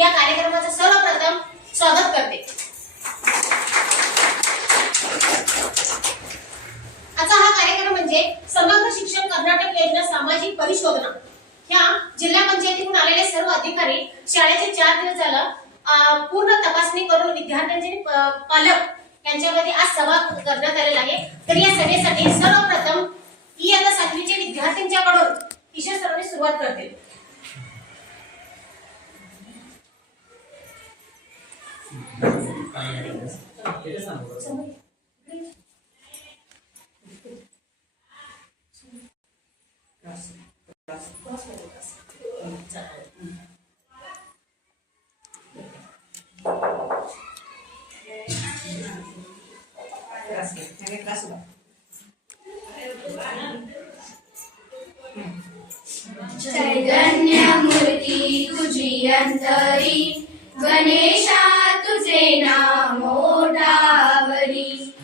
या कार्यक्रमाचं सर्वप्रथम स्वागत करते। आजचा हा कार्यक्रम म्हणजे समग्र शिक्षण कर्नाटक योजना सामाजिक परिशोधना। ह्या जिल्हा पंचायतीकडून आलेले सर्व अधिकारी शाळेचे 4 दिवस झालं पूर्ण तपासणी करून विद्यार्थ्यांचे पालक यांच्यामध्ये आज संवाद करण्यात आलेला आहे। तर या सभेसाठी सर्वप्रथम इयत्ता 7वीचे विद्यार्थ्यांच्याकडून ईश्वर सरांनी सुरुवात करतील। चैतन्य मूर्ती तुझी अंतरी, गणेशा तुझे नाम ओठावरी,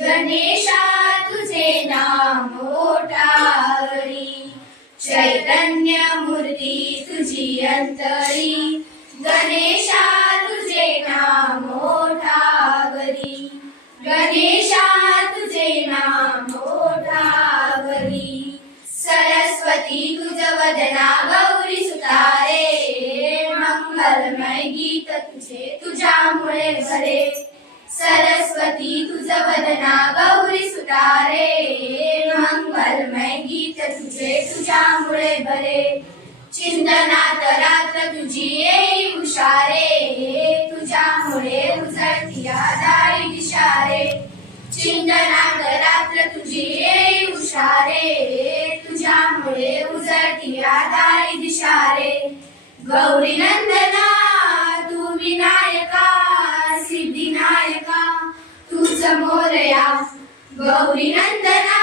गणेशा तुझे नाम ओठावरी। चैतन्य मूर्ती तुझी अंतरी, गणेशा तुझे नाम ओठावरी, गणेशा तुझे नाम ओठावरी। सरस्वती तुझ वदना गौरी सुतारे, मंगलमय गीत तुझे तुझ्यामुळे भरे। सरस्वती तुझ वदना गौरी सुतारे, मंगलमय गीत तुझे तुझ्यामुळे भरे। चिंतनात रात्र तुझी येई उशारे, तुझ्यामुळे उजळती आधारी दिशारे। चिंतनात रात्र तुझी येई उशारे, तुझ्यामुळे उजळती आधारी दिशारे। गौरी नंदना तू विनायका, सिद्धिनायका तूच मोरया। गौरी नंदना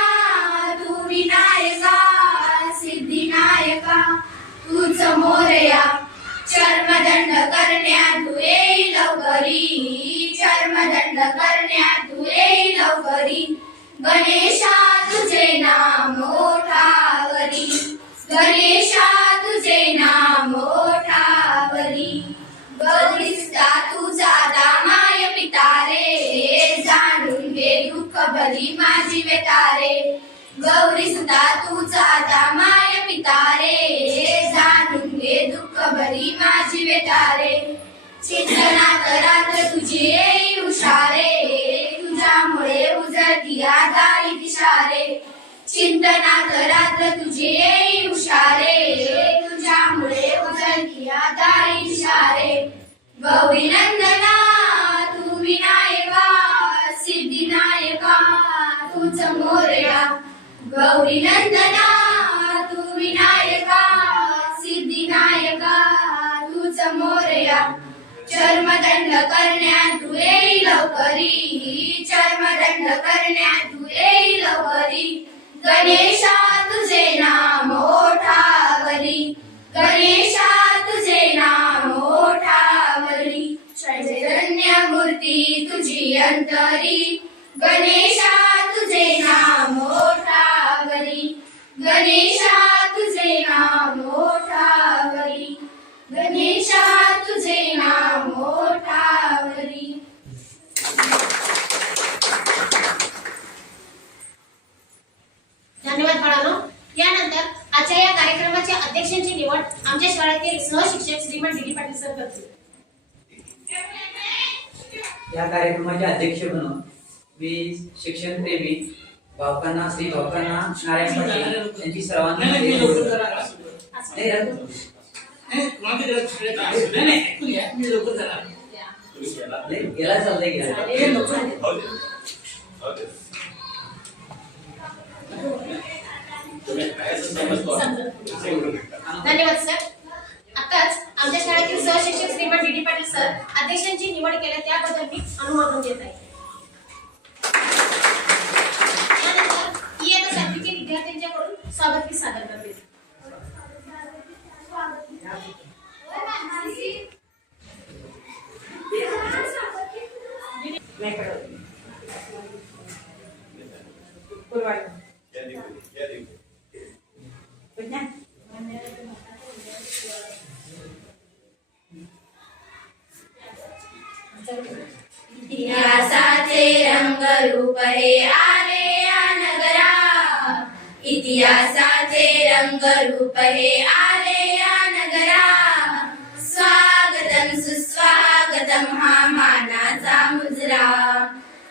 तू विनायका, सिद्धिनायका तूच मोरया। चर्मदंड करण्या तू येई लवकरी, चर्मदंड करण्या तू येई लवकरी। गणेशा तुझे नाम ओठावरी, गणेशा तुझे नाम ओठावरी। गौरीसुता तुझा दामाय पितारे, जाणून घे दुःख भरी माझी वेतारे। गौरीसुता तुझा दामाय पितारे, जाणून घे दुःख भरी माझी वेतारे। चिंतनात रात्र तुझी येई उशारे, तुझ्यामुळे उजळती आधारी दिशारे। चिंतनात रात्र तुझी येई उशारे, तुझ्यामुळे उजळती आधारी दिशारे। गौरी नंदना तू विनायका, सिद्धिनायका तूच मोरया। गौरी नंदना तू विनायका, सिद्धिनायका तूच मोरया। चर्मदंड करण्या तू येई लवकरी, चर्मदंड करण्या तू येई लवकरी। गणेशा तुझे नाम ओठावरी, गणेशा तुझे नाम ओठावरी। चैतन्य मूर्ती तुझी अंतरी, गणेशा तुझे नाम ओठावरी, गणेशा तुझे नाम ओठावरी, गणेशा तुझे नाम ओठावरी। धन्यवाद बाळांनो। यानंतर आजच्या या कार्यक्रमाच्या अध्यक्षांची निवड आमच्या शाळेतील सहशिक्षक श्रीमान डी पाटील सर करतील। या कार्यक्रमाचे अध्यक्ष म्हणून मी शिक्षण प्रेमी भावकांना श्री भावकांना नारायण पाटील यांची सर्वांना गेला चालतंय गेला। धन्यवाद सर। आताच आमच्या शाळेतील सहशिक्षक श्रीमान डी पाटील सर अध्यक्षांची निवड केल्या त्याबद्दल मी अनुमोदन देत आहे। यानंतर इयत्ता 7वीचे विद्यार्थ्यांच्याकडून स्वागत सादर करतील। रंगरूप हे आले या नगरा, इतिहासाचे रंगरूप हे आले या नगरा. स्वागतम सुस्वागतम हा मानाचा मुजरा,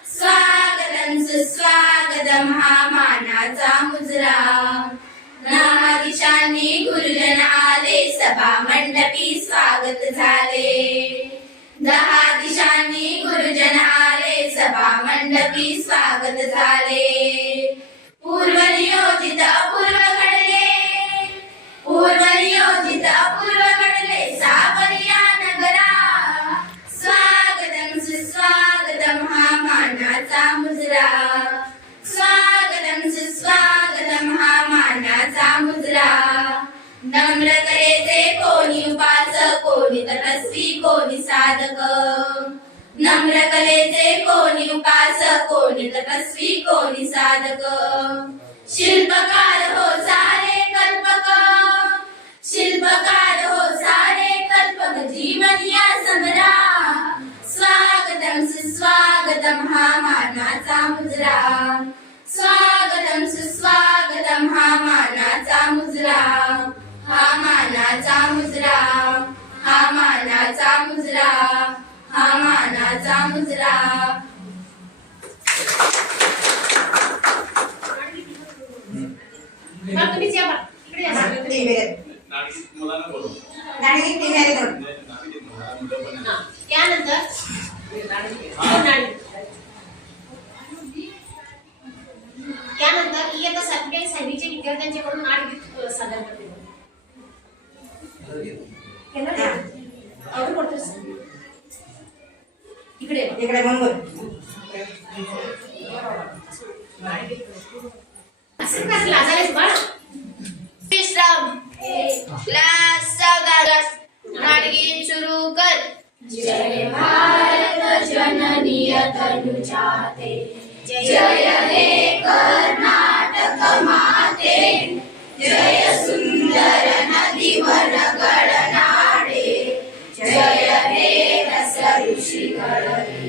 स्वागतम सुस्वागतम हा मानाचा मुजरा. दहा दिशांनी गुरुजन आले, सभा मंडपी स्वागत झाले. दहा दिशांनी गुरुजन आले, सभा मंडपी स्वागत झाले. पूर्व नियोजित अपूर्व घडले, पूर्व नियोजित अपूर्व घडले सावरिया नगरा. स्वागतम सुस्वागतम हा मानाचा मुजरा, स्वागतम सुस्वागतम हा मानाचा मुजरा. नम्र कलेचे कोणी उपासक, कोणी तपस्वी, कोणी साधक. नम्र कलेचे कोणी उपासक, कोणी तपस्वी, कोणी साधक. शिल्पकार हो सारे कल्पक, शिल्पकार हो सारे कल्पक, जीवन या समरा. स्वागतम सुस्वागतम हा मानाचा मुजरा, स्वागतम सुस्वागतम हा मानाचा मुजरा. हा मानाचा मुजरा, हा मानाचा मुजरा, हा मानाचा मुजरा. मग तुम्हीच या बा. इकडे या सगळे. हा. त्यानंतर त्यानंतर इयत्ता 7वी आणि 6वीच्या विद्यार्थ्यांच्याकडून नाटगीत सादर करते. आवड पडतोस इकडे इकडे म्हणून बोल. असं का लाजायलाच बाळा. विश्राम क्लास नाटकी सुरू कर. जय भारत जननी तनुजाते, जय हे कर्नाटक माते. जय सुंदर नदी वन गडनाडे, जय हे रस ऋषी गळरी.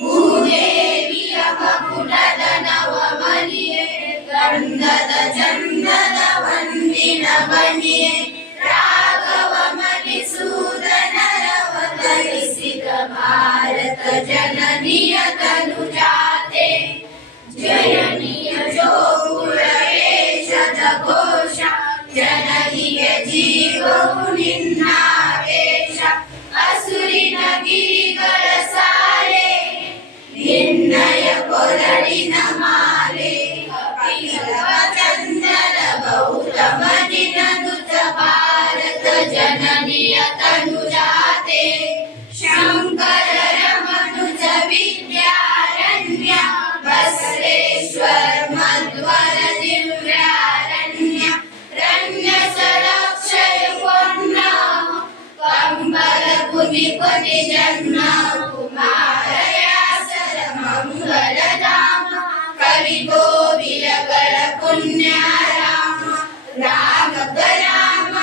भूदेवी अमकुटद नवमनिये, गंधद चंदद वंदिन बनिये. राघव मधुसूदन रवतरिसित भारत जननीय तनुजाते. जयनीय जो कुळवेशद घोषा, जननीय जीव मुनींनावेश. असुरी गिरिगळ सारे, भिन्नय कोरडी नमाले. कपिलव चंदन गौतम दिनदूत भारत जननीय तनुजाते. शंकर रमनुज विद्यारण्य, बसवेश्वर मध्वर दिव्यारण्य. रण्य सलक्षय पुण्य, कंबल कुनि कुनि जन्म. कुमारयासर मंगल धाम, कवि गोविल गळ पुण्याराम. राम राम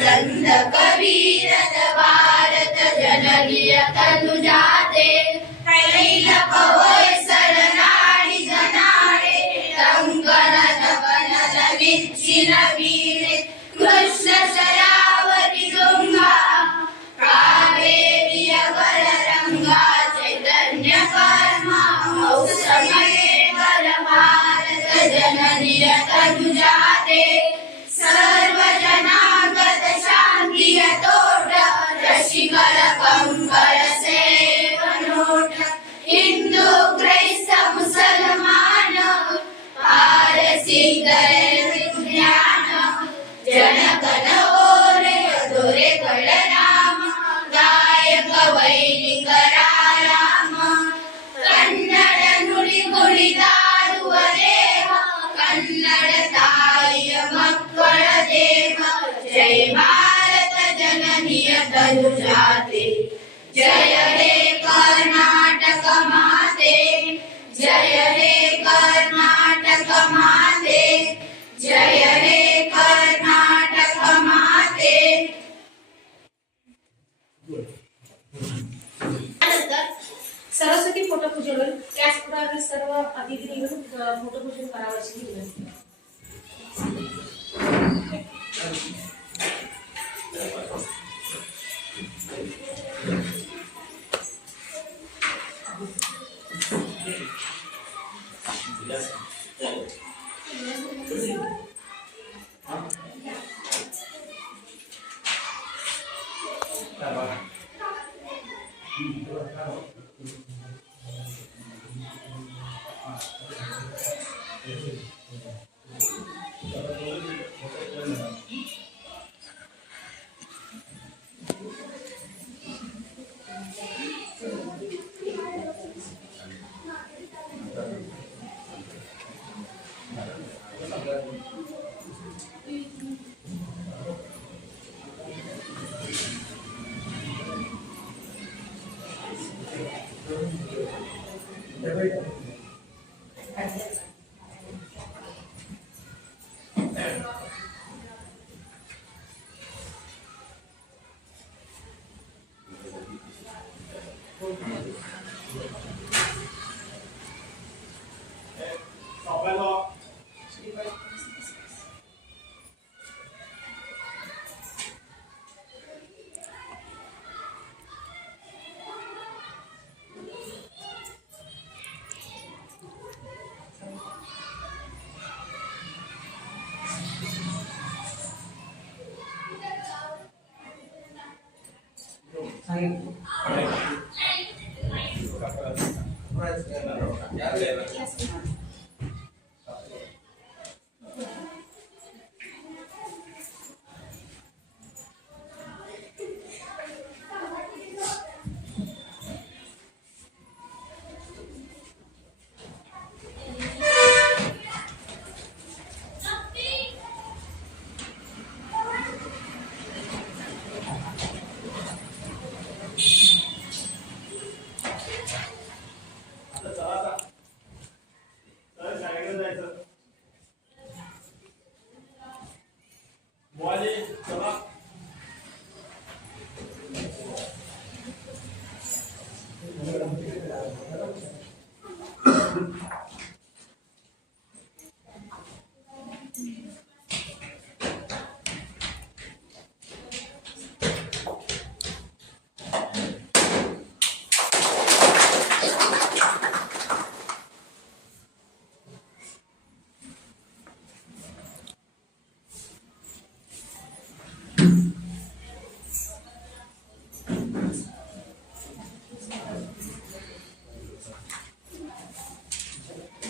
दंड कबीरद भारत जननीय तनुजाते. कैल पवय सरनाडी जनाडे, कंकण नवनद विच्छिन वीरे. कृष्ण शरावती गंगा, कावेरी अवर रंगा. चैतन्य कर्मा औसमये कर भारत जननीय तनुजाते. सर्व जनागत शांती तोट, रसिकल कंकळ सेवनोट. हिंदू ख्रिस्त मुसलमान, पारसी ज्ञान. जनगण ओरे दोरे कळराम, गायक वैदिक राम. कन्नड नुडी गुडिदारुव देव, कन्नड ताई मಕ್ಕಳ देव. जय भारत जननीय तनुजाते, जय हे कर्नाटक माते. जय हे कर्नाटक माते, जय हे कर्नाटक माते. त्यानंतर सरस्वती फोटो पूजन होईल. सभागृहातील सर्व अतिथी येऊन फोटोपूजन करावं अशी विनंती.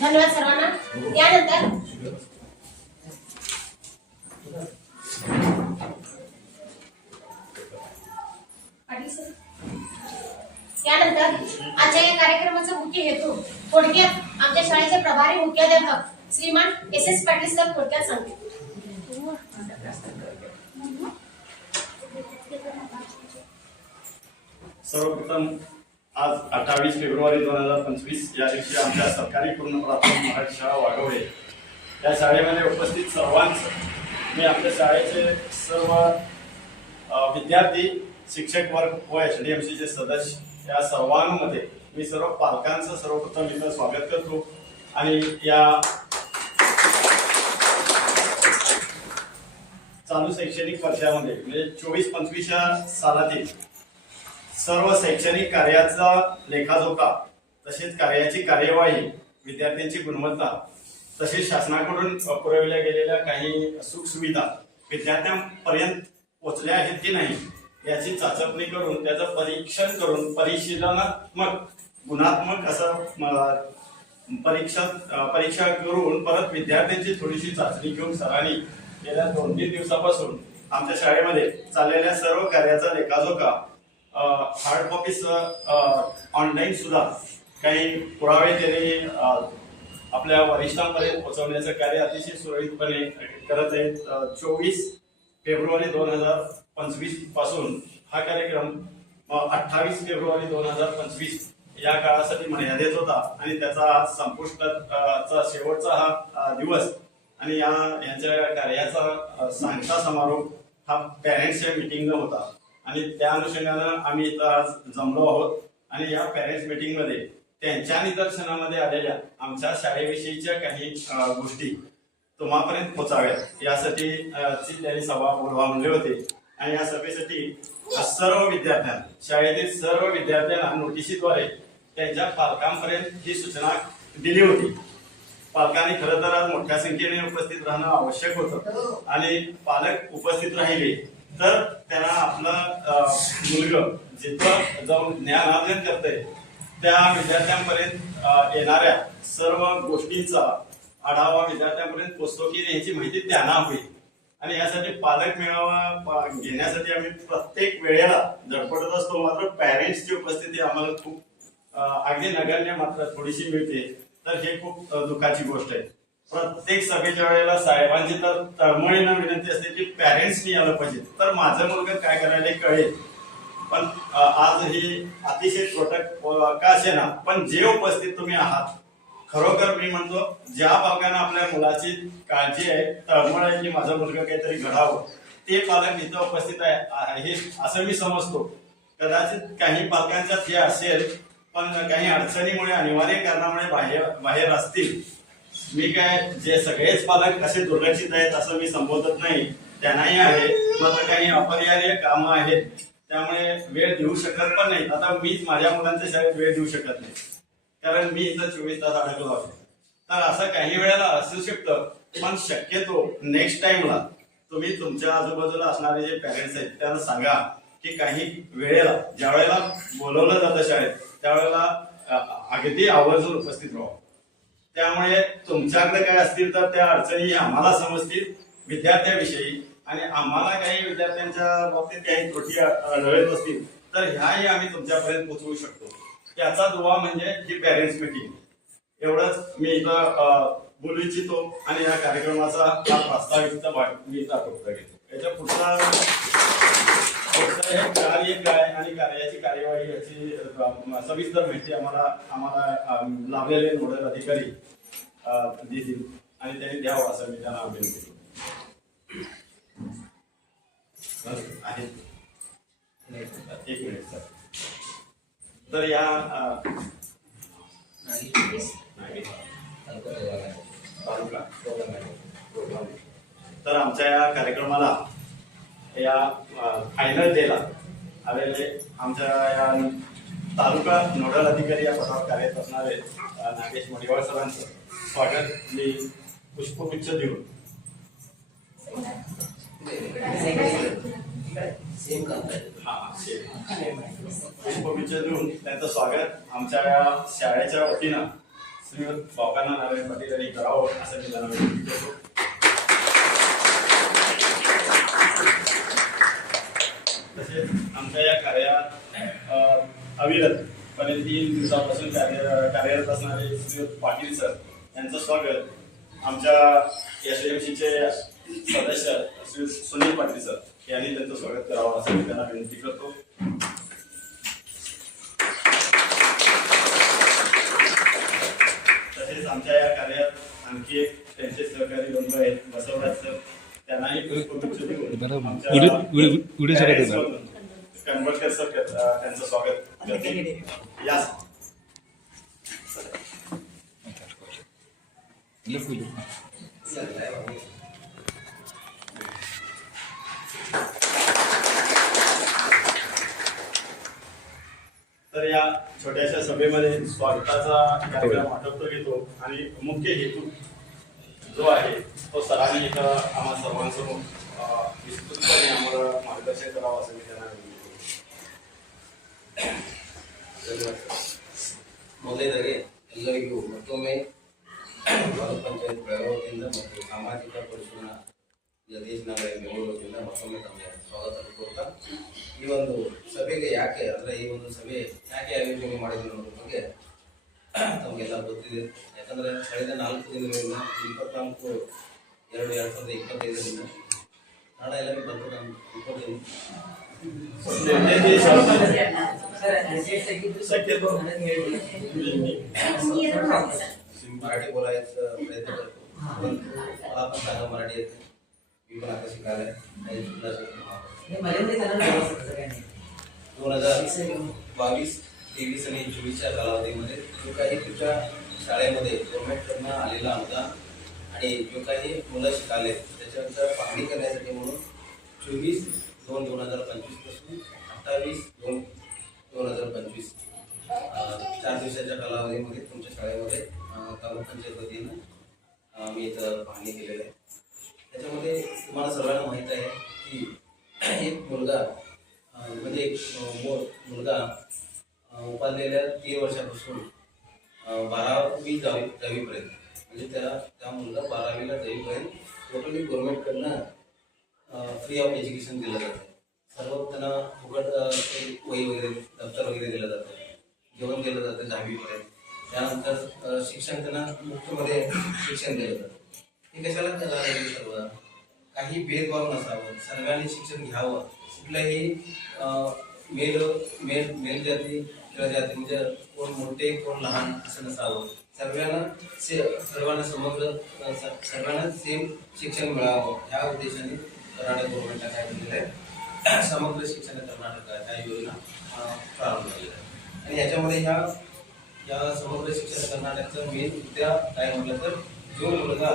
धन्यवाद सर्वांना. यानंतर आजच्या या कार्यक्रमाचा मुख्य हेतू थोडक्यात आमच्या शाळेचे प्रभारी मुख्याध्यापक श्रीमान एस पाटील सर थोडक्यात सांगतील. सर्वप्रथम आज 28 फेब्रुवारी 2025 या दिवशी आमच्या सरकारी पूर्ण प्राथमिक मराठी शाळा वाघवडे या शाळेमध्ये उपस्थित सर्वांचं मी आपल्या शाळेचे सर्व विद्यार्थी, शिक्षक वर्ग व HDMCचे सदस्य या सर्वांमध्ये मी सर्व पालकांचं सर्वप्रथम इथं स्वागत करतो. आणि या चालू शैक्षणिक वर्षामध्ये म्हणजे 24-25 या सालातील सर्व शैक्षणिक कार्याचा लेखाजोखा, तसेच कार्याची कार्यवाही, विद्यार्थ्यांची गुणवत्ता, तसेच शासनाकडून पुरविल्या गेलेल्या काही सुखसुविधा विद्यार्थ्यांपर्यंत पोहोचल्या आहेत की नाही याची चाचपणी करून, त्याचं परीक्षण करून, परिशीलनात्मक गुणात्मक असं परीक्षा करून परत विद्यार्थ्यांची थोडीशी चाचणी घेऊन सरांनी गेल्या 2-3 दिवसापासून आमच्या शाळेमध्ये चाललेल्या सर्व कार्याचा लेखाजोखा हार्ड कॉपीज ऑनलाईन सुद्धा काही पुरावे त्यांनी आपल्या वरिष्ठांपर्यंत पोहोचवण्याचं कार्य अतिशय सुरळीतपणे करत आहेत. 24 फेब्रुवारी 2025 पासून हा कार्यक्रम 28 फेब्रुवारी 2025 या काळासाठी मर्यादित होता आणि त्याचा संपुष्टाचा शेवटचा हा दिवस आणि यांच्या कार्याचा सांगता समारोप हा पॅरेंट्सच्या मीटिंगला होता. आणि त्या अनुषंगानं आम्ही इथं आज जमलो आहोत. आणि या पॅरेंट्स मीटिंगमध्ये त्यांच्या निदर्शनामध्ये आलेल्या आमच्या शाळेविषयीच्या काही गोष्टी तुम्हापर्यंत पोचाव्यात यासाठी त्यांनी सभा बोलवा म्हणले होते. आणि या सभेसाठी सर्व विद्यार्थ्यांना, शाळेतील सर्व विद्यार्थ्यांना नोटिशीद्वारे त्यांच्या पालकांपर्यंत ही सूचना दिली होती. पालकांनी खरं तर आज मोठ्या संख्येने उपस्थित राहणं आवश्यक होतं आणि पालक उपस्थित राहिले तर त्यांना आपलं मुलगा जिथं जाऊन ज्ञानार्जन करतंय त्या विद्यार्थ्यांपर्यंत येणाऱ्या सर्व गोष्टींचा आढावा विद्यार्थ्यांपर्यंत पोहोचतो की याची माहिती त्यांना होईल. आणि यासाठी पालक मेळावा घेण्यासाठी आम्ही प्रत्येक वेळेला धडपडत असतो. मात्र पॅरेंट्सची उपस्थिती आम्हाला खूप अगदी नगण्य मात्र थोडीशी मिळते. तर हे खूप दुःखाची गोष्ट आहे. प्रत्येक सभेच्या वेळेला साहेबांची तर तळमळीनं विनंती असते की पॅरेंट्सनी यायला पाहिजे. तर माझं मुलगा काय करायला कळेल. पण आज ही अतिशय त्रोटक का असेना पण जे उपस्थित तुम्ही आहात खरोखर मी म्हणतो ज्या पालकांना आपल्या मुलाची काळजी आहे, तळमळ आहे की माझा मुलगा काहीतरी घडावं, ते पालक इथं उपस्थित आहे हे असं मी समजतो. कदाचित काही पालकांच्यात हे असेल पण काही अडचणीमुळे अनिवार्य कारणामुळे बाहेर असतील. मी काय जे सगळेच पालक असे दुर्लक्षित आहेत असं मी संबोधत नाही, त्यांनाही आहे. मात्र काही अपरिहार्य कामं आहेत त्यामुळे वेळ देऊ शकत पण नाही. आता मीच माझ्या मुलांच्या शाळेत वेळ देऊ शकत नाही कारण मी इथं 24 तास अडकलो आहे. तर असं काही वेळेला असू शकतं. पण शक्यतो नेक्स्ट टाइमला तुम्ही तुमच्या आजूबाजूला असणारे जे पॅरेंट्स आहेत त्यांना सांगा की काही वेळेला ज्या वेळेला बोलवलं जातं शाळेत त्यावेळेला अगदी आवर्जून उपस्थित राहा. त्यामुळे तुमच्याकडे काय असतील तर त्या अडचणी आम्हाला समजतील विद्यार्थ्याविषयी आणि आम्हाला काही विद्यार्थ्यांच्या बाबतीत काही त्रुटी आढळत असतील तर ह्याही आम्ही तुमच्यापर्यंत पोहोचवू शकतो. त्याचा दुवा म्हणजे ही पॅरेंट्स मीटिंग. एवढंच मी इथं बोलू इच्छितो आणि या कार्यक्रमाचा हा प्रास्ताविक भाग मी इथं घेतो. याच्या पुढचा हे कार्य काय आणि कार्याची कार्यवाही याची सविस्तर माहिती आम्हाला लाभलेले नोडल अधिकारी देतील आणि त्यांनी द्यावं असं मी त्यांना विनंती करतो. आहे एक मिनिट सर. तर या तर आमच्या या कार्यक्रमाला या फायनल डेला आलेले आमच्या या तालुका नोडल अधिकारी या पदावर कार्यरत असणारे नागेश मडिवाळ सरांचं स्वागत मी पुष्पगुच्छ देऊन पुष्पगुच्छ देऊन त्यांचं स्वागत आमच्या या शाळेच्या वतीनं श्रीयुत भावकांना नारायण पाटील यांनी करावं असं मी त्यांना विनंती करतो. तसेच आमच्या या कार्यात अविरतपणे 3 दिवसापासून कार्यरत असणारे श्रीयुत पाटील सर यांचं स्वागत आमच्या एसएमसीचे सदस्य श्री सुनील पाटील सर यांनी त्यांचं स्वागत करावं असं मी त्यांना विनंती करतो. तसेच आमच्या या कार्यात आणखी एक त्यांचे सहकारी बंधू आहेत बसवराज सर, त्यांनाही पुष्पगुच्छ देऊन कन्वर्टर सर त्यांचं स्वागत करतील. या तर या छोट्याशा सभेमध्ये स्वागताचा कार्यक्रम आटोपतो घेतो आणि मुख्य हेतू जो आहे तो सरांनी इथं आम्हा सर्वांसमोर विस्तृतपणे आम्हाला मार्गदर्शन करावं असं मी त्यांना ಮೊದಲನೇದಾಗಿ ಎಲ್ಲರಿಗೂ ಮತ್ತೊಮ್ಮೆ ತಾಲೂಕು ಪಂಚಾಯತ್ ಬೆಳಗಾವಿಯಿಂದ ಮತ್ತು ಸಾಮಾಜಿಕ ಪರಿಶೀಲನಾ ಜಗದೀಶ್ ನಗರ ಬೆಂಗಳೂರಿನಿಂದ ಮತ್ತೊಮ್ಮೆ ತಮಗೆ ಸ್ವಾಗತ ಕೋರ್ತಾ ಈ ಒಂದು ಸಭೆಗೆ ಯಾಕೆ ಅಂದರೆ ಈ ಒಂದು ಸಭೆ ಯಾಕೆ ಆಯೋಜನೆ ಮಾಡಿದ್ರು ಅನ್ನೋದ್ರ ಬಗ್ಗೆ ತಮಗೆಲ್ಲ ಗೊತ್ತಿದೆ. ಯಾಕಂದರೆ ಕಳೆದ 4 ದಿನಗಳಿಂದ 24/2/2025 ನಾಡ ಎಲ್ಲರಿಗೂ ಬಂದು ನಾನು ತಿಳ್ಕೊಂಡಿದ್ದೀನಿ. मराठी बोलायचं प्रयत्न करतो. मला पण चांगलं मराठी येते. मी पण आता शिकायला 2022 23 आणि 24च्या कालावधीमध्ये जो काही तुमच्या शाळेमध्ये गव्हर्नमेंटकडनं आलेला अनुदान आणि जो काही मुलं शिकाले त्याच्यानंतर पाहणी करण्यासाठी म्हणून 24/2/2025 पासून 28/2/2025 4 दिवसाच्या कालावधीमध्ये तुमच्या शाळेमध्ये तालुका पंचायत वतीनं आम्ही इथं पाहणी केलेलं आहे. त्याच्यामध्ये तुम्हाला सर्वांना माहीत आहे की एक मुलगा म्हणजे एक मुलगा उपाधलेल्या 3 वर्षापासून 12वी दहावीपर्यंत म्हणजे त्या मुलगा 12वीला दहावीपर्यंत टोटली गव्हर्नमेंटकडनं फ्री ऑफ एज्युकेशन दिलं जातं. सर्व त्यांना फुकट वही वगैरे दप्तर वगैरे दिलं जातं, जेवण दिलं जातं 10वीपर्यंत. त्यानंतर शिक्षण त्यांना मुफ्तमध्ये शिक्षण दिलं जातं. हे कशाला करायला सर्व काही भेदभाव नसावं, सर्वांनी शिक्षण घ्यावं. कुठल्याही मेल जाती किंवा जाती म्हणजे कोण मोठे कोण लहान असं नसावं. सर्वांना सर्वांना सेम शिक्षण मिळावं ह्या उद्देशाने कर्नाटक गव्हर्नमेंटला काय केलेलं आहे, समग्र शिक्षण कर्नाटक ह्या योजना प्रारंभ केलेल्या आहे. आणि ह्याच्यामध्ये या समग्र शिक्षण कर्नाटकचं मेन उद्या काय म्हटलं तर जो मुलगा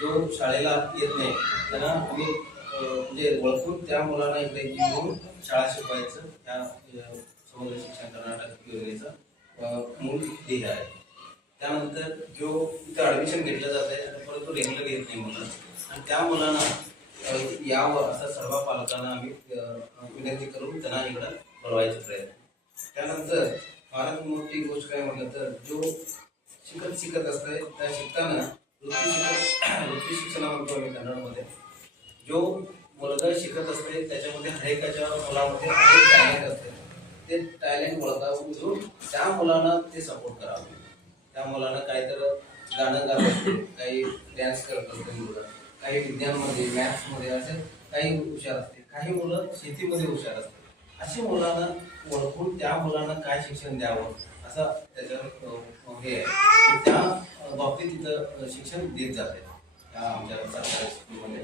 जो शाळेला येत नाही त्यांना आम्ही म्हणजे ओळखून त्या मुलांना इकडे घेऊन शाळा शिकवायचं ह्या समग्र शिक्षण कर्नाटक योजनेचं मूळ ध्येय आहे. त्यानंतर जो इथं ॲडमिशन घेतलं जात आहे परंतु रेग्युलर येत नाही मुलं आणि त्या मुलांना यावं असं सर्व पालकांना आम्ही विनंती करून त्यांना इकडं बोलवायचा प्रयत्न. त्यानंतर फारच मोठी गोष्ट काय म्हटलं तर जो शिकत असतंय त्या शिकताना वृत्ती शिक्षण म्हणतो आम्ही कन्नडमध्ये. जो मुलगा शिकत असते त्याच्यामध्ये हरेकाच्या मुलामध्ये हरेक टॅलेंट असते. ते टॅलेंट ओळखावून त्या मुलांना ते सपोर्ट करावं. त्या मुलांना काही तर गाणं गात असते, काही डॅन्स करत असते मुलं, काही विज्ञानमध्ये मॅथ्समध्ये असे काही हुशार असते, काही मुलं शेतीमध्ये हुशार असते. अशी मुलांना ओळखून त्या मुलांना काय शिक्षण द्यावं असं त्याच्यावर हे आहे. त्या बाबतीत तिथं शिक्षण देत जाते त्या आमच्या सरकारी स्कूलमध्ये.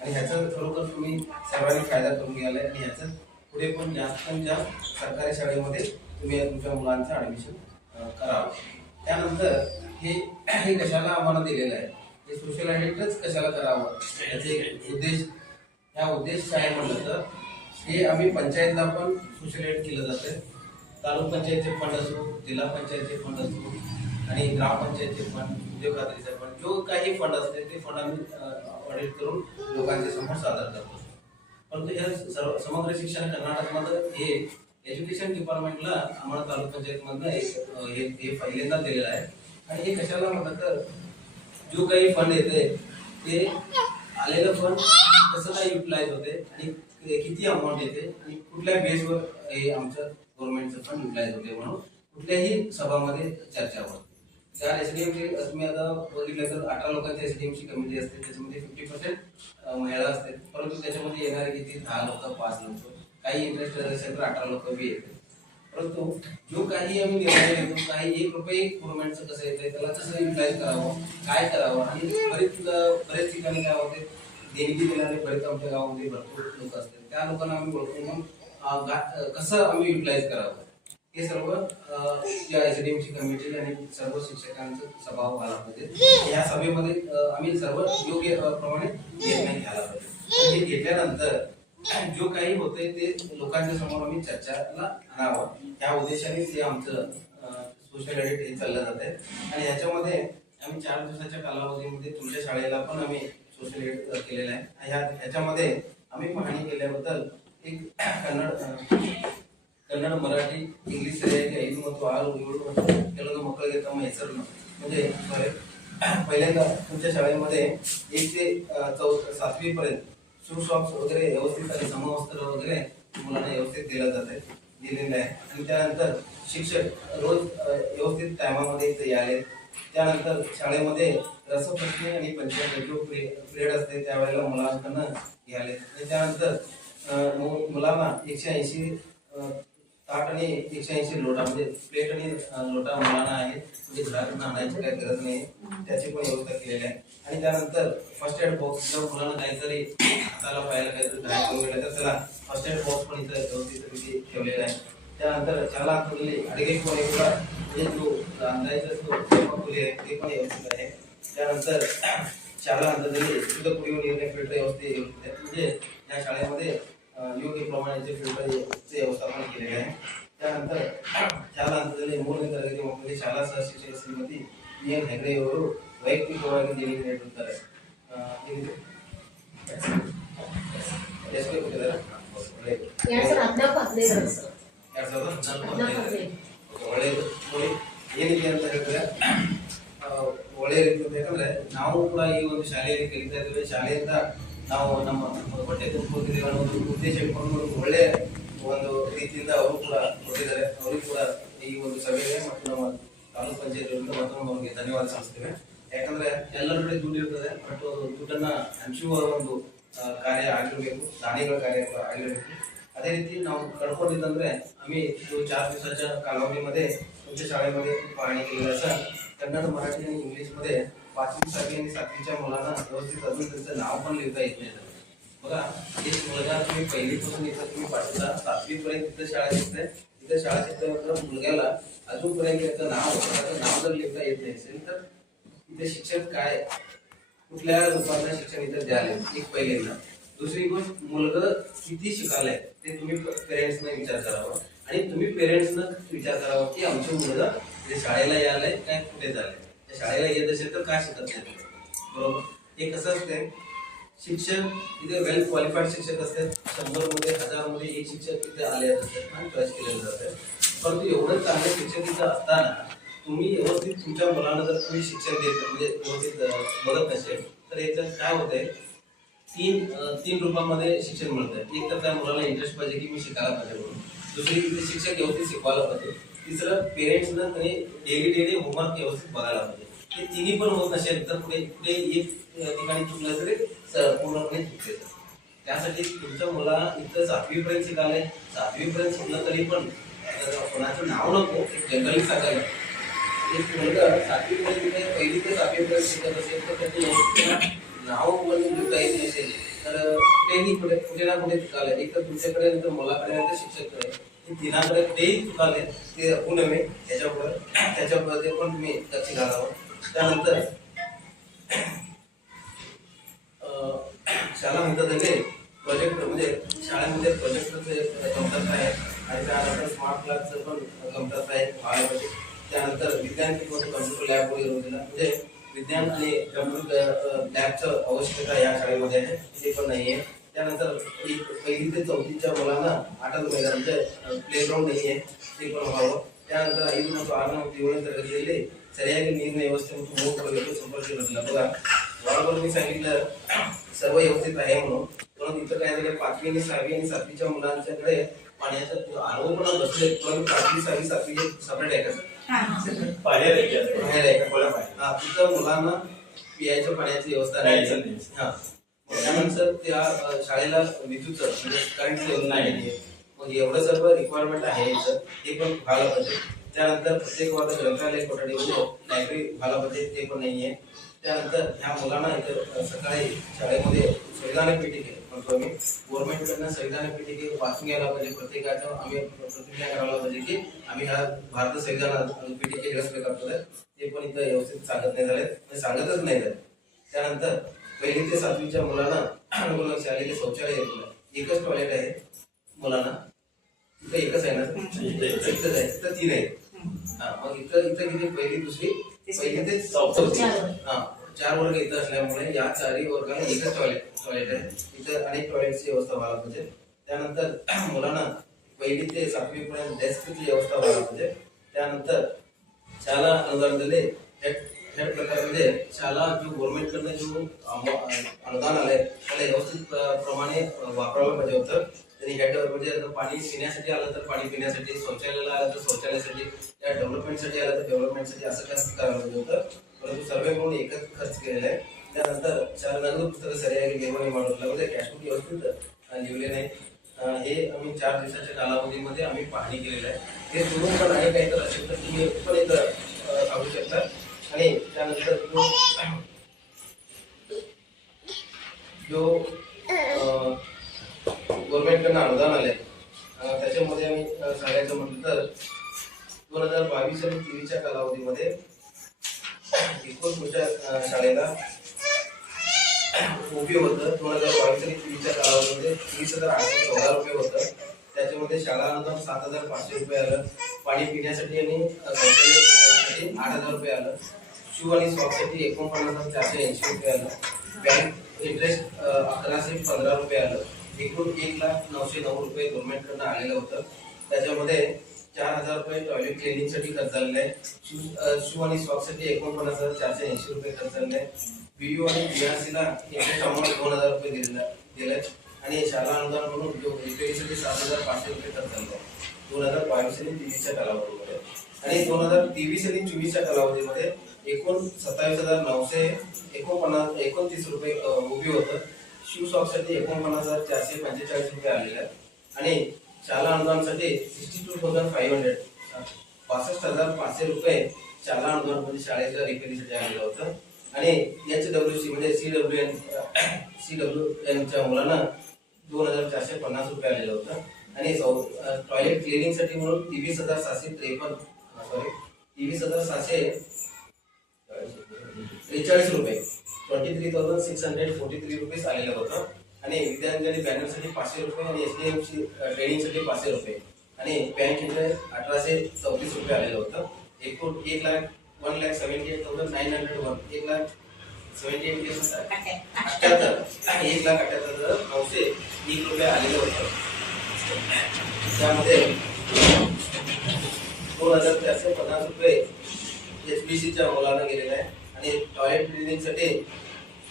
आणि ह्याचा खरोखर तुम्ही सर्वांनी फायदा करून घ्यायला आणि ह्याचं पुढे पण जास्तीत जास्त सरकारी शाळेमध्ये तुम्ही तुमच्या मुलांचं ॲडमिशन करावं. त्यानंतर हे कशाला आम्हाला दिलेलं आहे, हे सोशल ॲडिटच कशाला करावं याचे ह्या उद्देश काय म्हटलं तर हे आम्ही पंचायतला पण सोशल ॲडिट केलं जातं. तालुका पंचायतचे फंड असो, जिल्हा पंचायतचे फंड असो आणि ग्रामपंचायतचे फंड, उद्योग खात्रीचे फंड, जो काही फंड असते ते फंड आम्ही ऑडिट करून लोकांच्या समोर सादर करतो. परंतु ह्या समग्र शिक्षण कर्नाटकमध्ये हे एज्युकेशन डिपार्टमेंटला आम्हाला तालुका पंचायतमधनं हे पहिल्यांदा दिलेलं आहे. आणि हे कशाला म्हटलं तर जो काही फंड येते ते आलेलं फंड कसं काय युटिलाइज होते आणि किती अमाऊंट येते आणि कुठल्या बेसवर हे आमचं गव्हर्नमेंटचं फंड युटिलाइज होते म्हणून कुठल्याही सभामध्ये चर्चा होते. त्या एसडीएमची तुम्ही आता बघितलं तर 18 लोकांची एसडीएमची कमिटी असते, त्याच्यामध्ये 50% महिला असते. परंतु त्याच्यामध्ये येणारे किती 10 लोक 5 लोक, काही इंटरेस्ट असेल तर 18 लोक बी येते. परंतु जो काही आम्ही निर्णय घेतो काही 1 रुपये गव्हर्नमेंटचं कसं येते त्याला कसं युटिलाइज करावं, काय करावं. आणि बरेच ठिकाणी काय होते देणगी देणारे बरेच आमच्या गावामध्ये भरपूर लोक असतात. त्या लोकांना आम्ही ओळखून मग कसं आम्ही युटिलाइज करावं हे सर्व या एसडीएमची कमिटी आणि सर्व शिक्षकांचं सभा व्हायला पाहिजे. या सभेमध्ये आम्ही सर्व योग्य प्रमाणे निर्णय घ्यायला पाहिजे. हे घेतल्यानंतर जो काही होते ते लोकांच्या समोर आम्ही चर्चाला आणावं या उद्देशाने ते आमचं सोशल ऑडिट हे चाललं जात आहे. आणि ह्याच्यामध्ये आम्ही 4 दिवसाच्या कालावधीमध्ये तुमच्या शाळेला पण आम्ही सोशल ऑडिट केलेलं आहे. ह्याच्यामध्ये आम्ही पाहणी केल्याबद्दल एक ಕನ್ನಡ ಮರಾಠಿ ಇಂಗ್ಲಿಷ್ ಸರಿಯಾಗಿ 5 ಮತ್ತು 6 7 ಕೆಲವೊಂದು ಮಕ್ಕಳಿಗೆ ತಮ್ಮ ಹೆಸರನ್ನು म्हणजे पहिल्यांदा तुमच्या शाळेमध्ये 1 ते 7वी पर्यंत शूज सॉक्स वगैरे व्यवस्थित आणि समवस्त्र वगैरे मुलांना व्यवस्थित दिलेलं आहे. आणि त्यानंतर शिक्षक रोज व्यवस्थित टायमामध्ये इथे याले. त्यानंतर शाळेमध्ये रसप्रश्न आणि पंचायत जो पिरियड असते त्यावेळेला मुलांकडनं घ्यायला. आणि त्यानंतर मुलांना 180 ताट आणि 180 लोटा म्हणजे प्लेट आणि लोटा मुलांना आहे म्हणजे घरातून आणायची काही गरज नाही, त्याची पण व्यवस्था केलेली आहे. आणि त्यानंतर फर्स्ट एड बॉक्स जर मुलांना काहीतरी हाताला पाहायला काहीतरी घायल वगैरे तर त्याला फर्स्ट एड बॉक्स पण इथं व्यवस्थित ठेवलेला आहे. त्यानंतर शाळा हंतದಲ್ಲಿ ಅಡಿಗೆ ಕೋಣೆ ಕೂಡ म्हणजे जो अंदाजाचा जो स्वयंपाकखोली आहे ते पण व्यवस्थित आहे. त्यानंतर शाळा हंतದಲ್ಲಿ शुद्ध कुडिಯುವ ನೀರಿನ फिल्टर व्यवस्थित आहे. म्हणजे या शाळेमध्ये योग्य प्रमाणाचे फिल्टरचे व्यवस्थापन केलेले आहे. त्यानंतर ಶಾಲಾ ಹಂತದಲ್ಲಿ 3ನೇ ತರಗತಿ ಮಕ್ಕಳಿಗೆ ಶಾಲಾ ಸಹ ಶಿಕ್ಷಕ ಶ್ರೀಮತಿ ಎನ್ ಹೆಗಡೆಯವರು ವೈಯಕ್ತಿಕವಾಗಿ ದೇಣಿಗೆ ನೀಡುತ್ತಾರೆ. ಎಷ್ಟು ಕೊಟ್ಟಿದ್ದಾರೆ? ಎರಡ್ ಸಾವಿರದ 14-15 ಸರ್. 2014 ಒಳ್ಳೆಯದು. ನೋಡಿ ಏನಿದೆ ಅಂತ ಹೇಳಿದ್ರೆ ಒಳ್ಳೆಯ ರೀತಿ ಅಂತ ಯಾಕಂದ್ರೆ ನಾವು ಕೂಡ ಈ ಒಂದು ಶಾಲೆಯಲ್ಲಿ ಕಲಿತಾ ಇದ್ದೇವೆ. ಶಾಲೆಯಿಂದ ನಾವು ನಮ್ಮ ಹೊಟ್ಟೆ ತುಂಬಿಕೊಂಡಿದ್ದೇವೆ ಅನ್ನೋ ಒಂದು ಉದ್ದೇಶ ಇಟ್ಕೊಂಡು ಒಳ್ಳೆ ಒಂದು ರೀತಿಯಿಂದ ಅವರು ಕೂಡ ಕೊಟ್ಟಿದ್ದಾರೆ. ಅವರಿಗೂ ಕೂಡ ಈ ಒಂದು ಸಭೆಗೆ ಮತ್ತು ನಮ್ಮ ತಾಲೂಕು ಪಂಚಾಯತ್ ಮತ್ತೊಮ್ಮೆ ಅವರಿಗೆ ಧನ್ಯವಾದ ಸಲ್ಲಿಸ್ತೇವೆ. ಯಾಕಂದ್ರೆ ಎಲ್ಲರ ಕಡೆ ದುಡ್ಡು ಇರ್ತದೆ, ಬಟ್ ದುಡ್ಡನ್ನ ಹಂಚುವ ಒಂದು ಕಾರ್ಯ ಆಗಿರಬೇಕು, ದಾನಿಗಳ कार्य ಆಗಿರಬೇಕು. अదే रीती नाव कडकोडीतंದ್ರೆ आम्ही जो 4 दिवसाच्या कालावधीमध्ये तुमच्या शाळेमध्ये पाहणी केली असं कन्नड, मराठी आणि इंग्लिश मध्ये 5वी 6वी आणि 7वीच्या मुलांना व्यवस्थित अजून त्यांचं नाव पण लिहिता येत नाही. बघा एक मुलगा तुम्ही पहिलीपासून इथं तुम्ही पाठवता 7वी पर्यंत इथं शाळा शिकते. इथं शाळा शिकल्यानंतर मुलग्याला अजूनपर्यंत त्याचं नाव जर लिहिता येत नाही असेल तर इथे शिक्षण काय कुठल्या रूपानं शिक्षण इथं द्यायला एक पहिल्यांदा. दुसरी गोष्ट मुलगा किती शिकायलाय ते तुम्ही पेरेंट्सने विचार करावा आणि तुम्ही पेरेंट्सनं विचार करावा की आमचं मुलगा शाळेला यायलाय काय कुठे झालंय. त्या शाळेला येत असेल तर काय शिकत नाही. बरोबर. हे कसं असते शिक्षण इथे वेल क्वालिफाईड शिक्षक असतात. 100 मध्ये 1000 मध्ये एक शिक्षक इथे आले असतात आणि प्रवेश केलेले जातात. परंतु एवढं चांगले शिक्षक इथं असताना तुम्ही व्यवस्थित तुमच्या मुलांना जर तुम्ही शिक्षण देत म्हणजे व्यवस्थित बघत नसेल तर याच्यात काय होतंय तीन रूपामध्ये शिक्षण मिळतं. एक तर त्या मुलाला इंटरेस्ट पाहिजे की मी शिकायला पाहिजे म्हणून. दुसरी शिक्षक व्यवस्थित शिकवायला पाहिजे. तिसरं पेरेंट्सनं डेली होमवर्क व्यवस्थित बघायला पाहिजे. हे तिन्ही पण होत नसेल तर पुढे एक ठिकाणी चुकलं तरी पूर्णपणे चुकते. त्यासाठी तुमच्या मुला इथं 7वी पर्यंत शिकायला 7वी पर्यंत शिकलं तरी पण कोणाचं नाव नको जनरली सांगायला. एक मुलगा 7वी पर्यंत पहिली ते 7वी पर्यंत शिकत असेल तर त्याचे नाव पण काही नसेल तर तेही कुठे ना कुठे चुकाले. एक तर तुमच्याकडे नंतर मुलाकडे नंतर शिक्षककडे तिनाकडे तेही चुकाले ते आपण नव्हे. त्याच्यामध्ये पण तुम्ही लक्ष घालावं. त्यानंतर शाळा हंतದಲ್ಲಿ प्रोजेक्ट म्हणजे शाळेमध्ये प्रोजेक्टरचे कमतरता आहे आणि त्यानंतर स्मार्ट क्लासचं पण कमतरता आहे भागामध्ये. त्यानंतर विज्ञान किंवा कम्प्युटर लॅब वगैरे होतील म्हणजे विज्ञान आणि कम्प्युटर लॅबचं आवश्यकता या शाळेमध्ये आहे ते पण नाहीये. त्यानंतर 1ली ते 4वीच्या मुलांना 8 म्हणजे ಪ್ಲೇ ಗ್ರೌಂಡ್ नाहीये ते पण व्हावं. त्यानंतर 5 ಮತ್ತು 6ನೇ ಮತ್ತು 7ನೇ ತರಗತಿಯಲ್ಲಿ ಸರಿಯಾಗಿ ನೀರಿನ ವ್ಯವಸ್ಥೆ ಮತ್ತು ಮೂರು ಕೊಡಬೇಕು ಸಂಪರ್ಕ ಇರಲಿಲ್ಲ. बघा बरोबर मी सांगितलं सर्व व्यवस्थित आहे म्हणून. परंतु इथं काय झालं 5वी आणि 6वी आणि 7वीच्या मुलांच्याकडे पाण्याचं आरोप पण बसले. परंतु 5वी 6वी 7वी सेपरेट आहे कसं बाहेर आहे हा तिथं मुलांना पियाच्या पाण्याची व्यवस्था नाही. हा त्यानंतर त्या शाळेला विद्युत म्हणजे करंटची योजना आहे. मग एवढं सर्व रिक्वायरमेंट आहे इथं ते पण व्हायला पाहिजे. त्यानंतर प्रत्येक वर्गात ग्रंथालय कोठडी म्हणजे लायब्ररी व्हायला पाहिजे ते पण नाहीये. त्यानंतर ह्या मुलांना इथं सकाळी शाळेमध्ये संविधान पीठिके म्हणतो आम्ही गव्हर्नमेंटकडनं संविधान पीठिके वाचून घ्यायला पाहिजे. प्रत्येकाचं आम्ही प्रतिज्ञा करायला पाहिजे की आम्ही ह्या भारत संविधान पीठिके रेस्पेक्ट करतो. ते पण इथं व्यवस्थित सांगत नाही झाले सांगतच नाही झाले. त्यानंतर 1ली ते 7वीच्या मुलांना शाळेचे शौचालय एकच टॉयलेट आहे मुलांना. इथं एकच आहे ना इथंच आहे तिथं 3 आहे. हा मग इथं किती 1ली 2री 1ली ते 4वी हा 4 वर्ग इथं असल्यामुळे या 4ही वर्गाला एकच टॉयलेट आहे. इथं अनेक टॉयलेटची व्यवस्था व्हायला पाहिजे. त्यानंतर मुलांना 1ली ते 7वी पर्यंत डेस्कची व्यवस्था व्हायला पाहिजे. त्यानंतर शाळा अनुदानामध्ये ह्या प्रकारामध्ये शाळा जो गव्हर्नमेंटकडनं जो अनुदान आलंय त्याला व्यवस्थित प्रमाणे वापरायला पाहिजे होतं. त्यांनी ह्या म्हणजे पाणी पिण्यासाठी आलं तर पाणी पिण्यासाठी, शौचालयाला आलं तर शौचालयासाठी, या डेव्हलपमेंटसाठी आलं तर डेव्हलपमेंटसाठी असं खर्च करायला पाहिजे होतं. परंतु सर्व म्हणून एकच खर्च केलेला आहे. त्यानंतर शाळा पुस्तकं सरियाಗಿ निर्माण ಮಾಡೋದ್ರಲ್ಲಿ म्हणजे कॅशबुक व्यवस्थित लिहिले नाही. हे आम्ही 4 दिवसाच्या कालावधीमध्ये आम्ही पाहणी केलेलं आहे. ते तुम्ही पण आहे काही तर असेल तर तुम्ही पण इथं सांगू शकता. आणि त्यानंतर जो गव्हर्नमेंटकडनं अनुदान आलंय त्याच्यामध्ये आम्ही सांगायचं म्हटलं तर 2022 आणि 23च्या कालावधीमध्ये एकूण तुमच्या शाळेला ओपी होतं. 2022 आणि 23च्या कालावधीमध्ये 30,814 रुपये होतं. त्याच्यामध्ये शाळा अनुदान 7,500 रुपये आलं. पाणी पिण्यासाठी आणि शौचालयासाठी 8,000 रुपये आलं. शू आणि सॉक्ससाठी 49,480 रुपये आलं. बँक इंटरेस्ट 1,115 रुपये आलं. एकूण 1,09,09 रुपये गव्हर्नमेंटकडनं आलेलं होतं. त्याच्यामध्ये 4,000 रुपये टॉयलेट क्लिनिंगसाठी खर्च झालेला आहे. शू आणि सॉक्ससाठी 49,480 रुपये खर्च झालेला आहे. बीयू आणि बीआरसीला इंटरेस्ट अमाऊंट 2,000 रुपये दिले आणि शाळा अनुदान म्हणून एपीसाठी 7,500 रुपये खर्च झाले 2022 आणि 23च्या कालावधीमध्ये. आणि 2023 आणि 24च्या कालावधीमध्ये एकूण 27,929 रुपये उभी होतं. शू सॉक्ससाठी 49,445 रुपये आलेले आहेत आणि शाळा अनुदानासाठी 62,500 62,500 रुपये शाळा अनुदान म्हणजे शाळेच्या रिपेअरीसाठी आलेलं होतं. आणि HWC म्हणजे CWNच्या मुलांना 2,450 रुपये आलेलं होतं. आणि टॉयलेट क्लिनिंगसाठी म्हणून 23,743 रुपये 23,643 रुपीज आलेलं होतं. आणि विद्यार्थ्यांनी बॅनरसाठी 500 रुपये आणि SDMC ट्रेनिंगसाठी 500 रुपये आणि बँक इंटरेस्ट 1,834 रुपये आलेलं होतं. एकूण 1,78,901 1,78,901 रुपये आलेलं होतं. त्यामध्ये 2,450 रुपये HBCच्या मुलांना गेलेले आहे. आणि टॉयलेट क्लिनिंगसाठी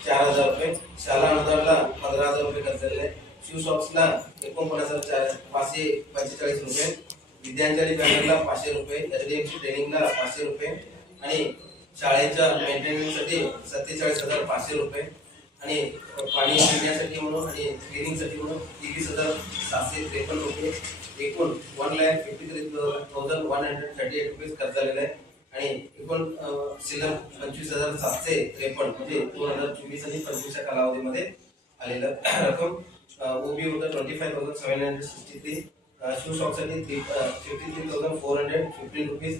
4,000 रुपये, शाळा अनुदानाला 15,000 रुपये खर्च झालेले आहे. शू सॉक्सला 49,545 रुपये, विद्यांजली बॅनरला 500 रुपये, HDMC ट्रेनिंगला 500 रुपये आणि शाळेच्या मेंटेनन्ससाठी 47,500 रुपये आणि पाणी पिण्यासाठी म्हणून आणि क्लिनिंगसाठी म्हणून 23,753 रुपये. एकूण 1,53,138 रुपये खर्च झालेला आहे. आणि एकूण शिल्लक 25,753 म्हणजे 2024 आणि 25च्या कालावधीमध्ये आलेलं रक्कम. ओबी होतं 25,763, शू सॉक्ससाठी 53,415 रुपीज.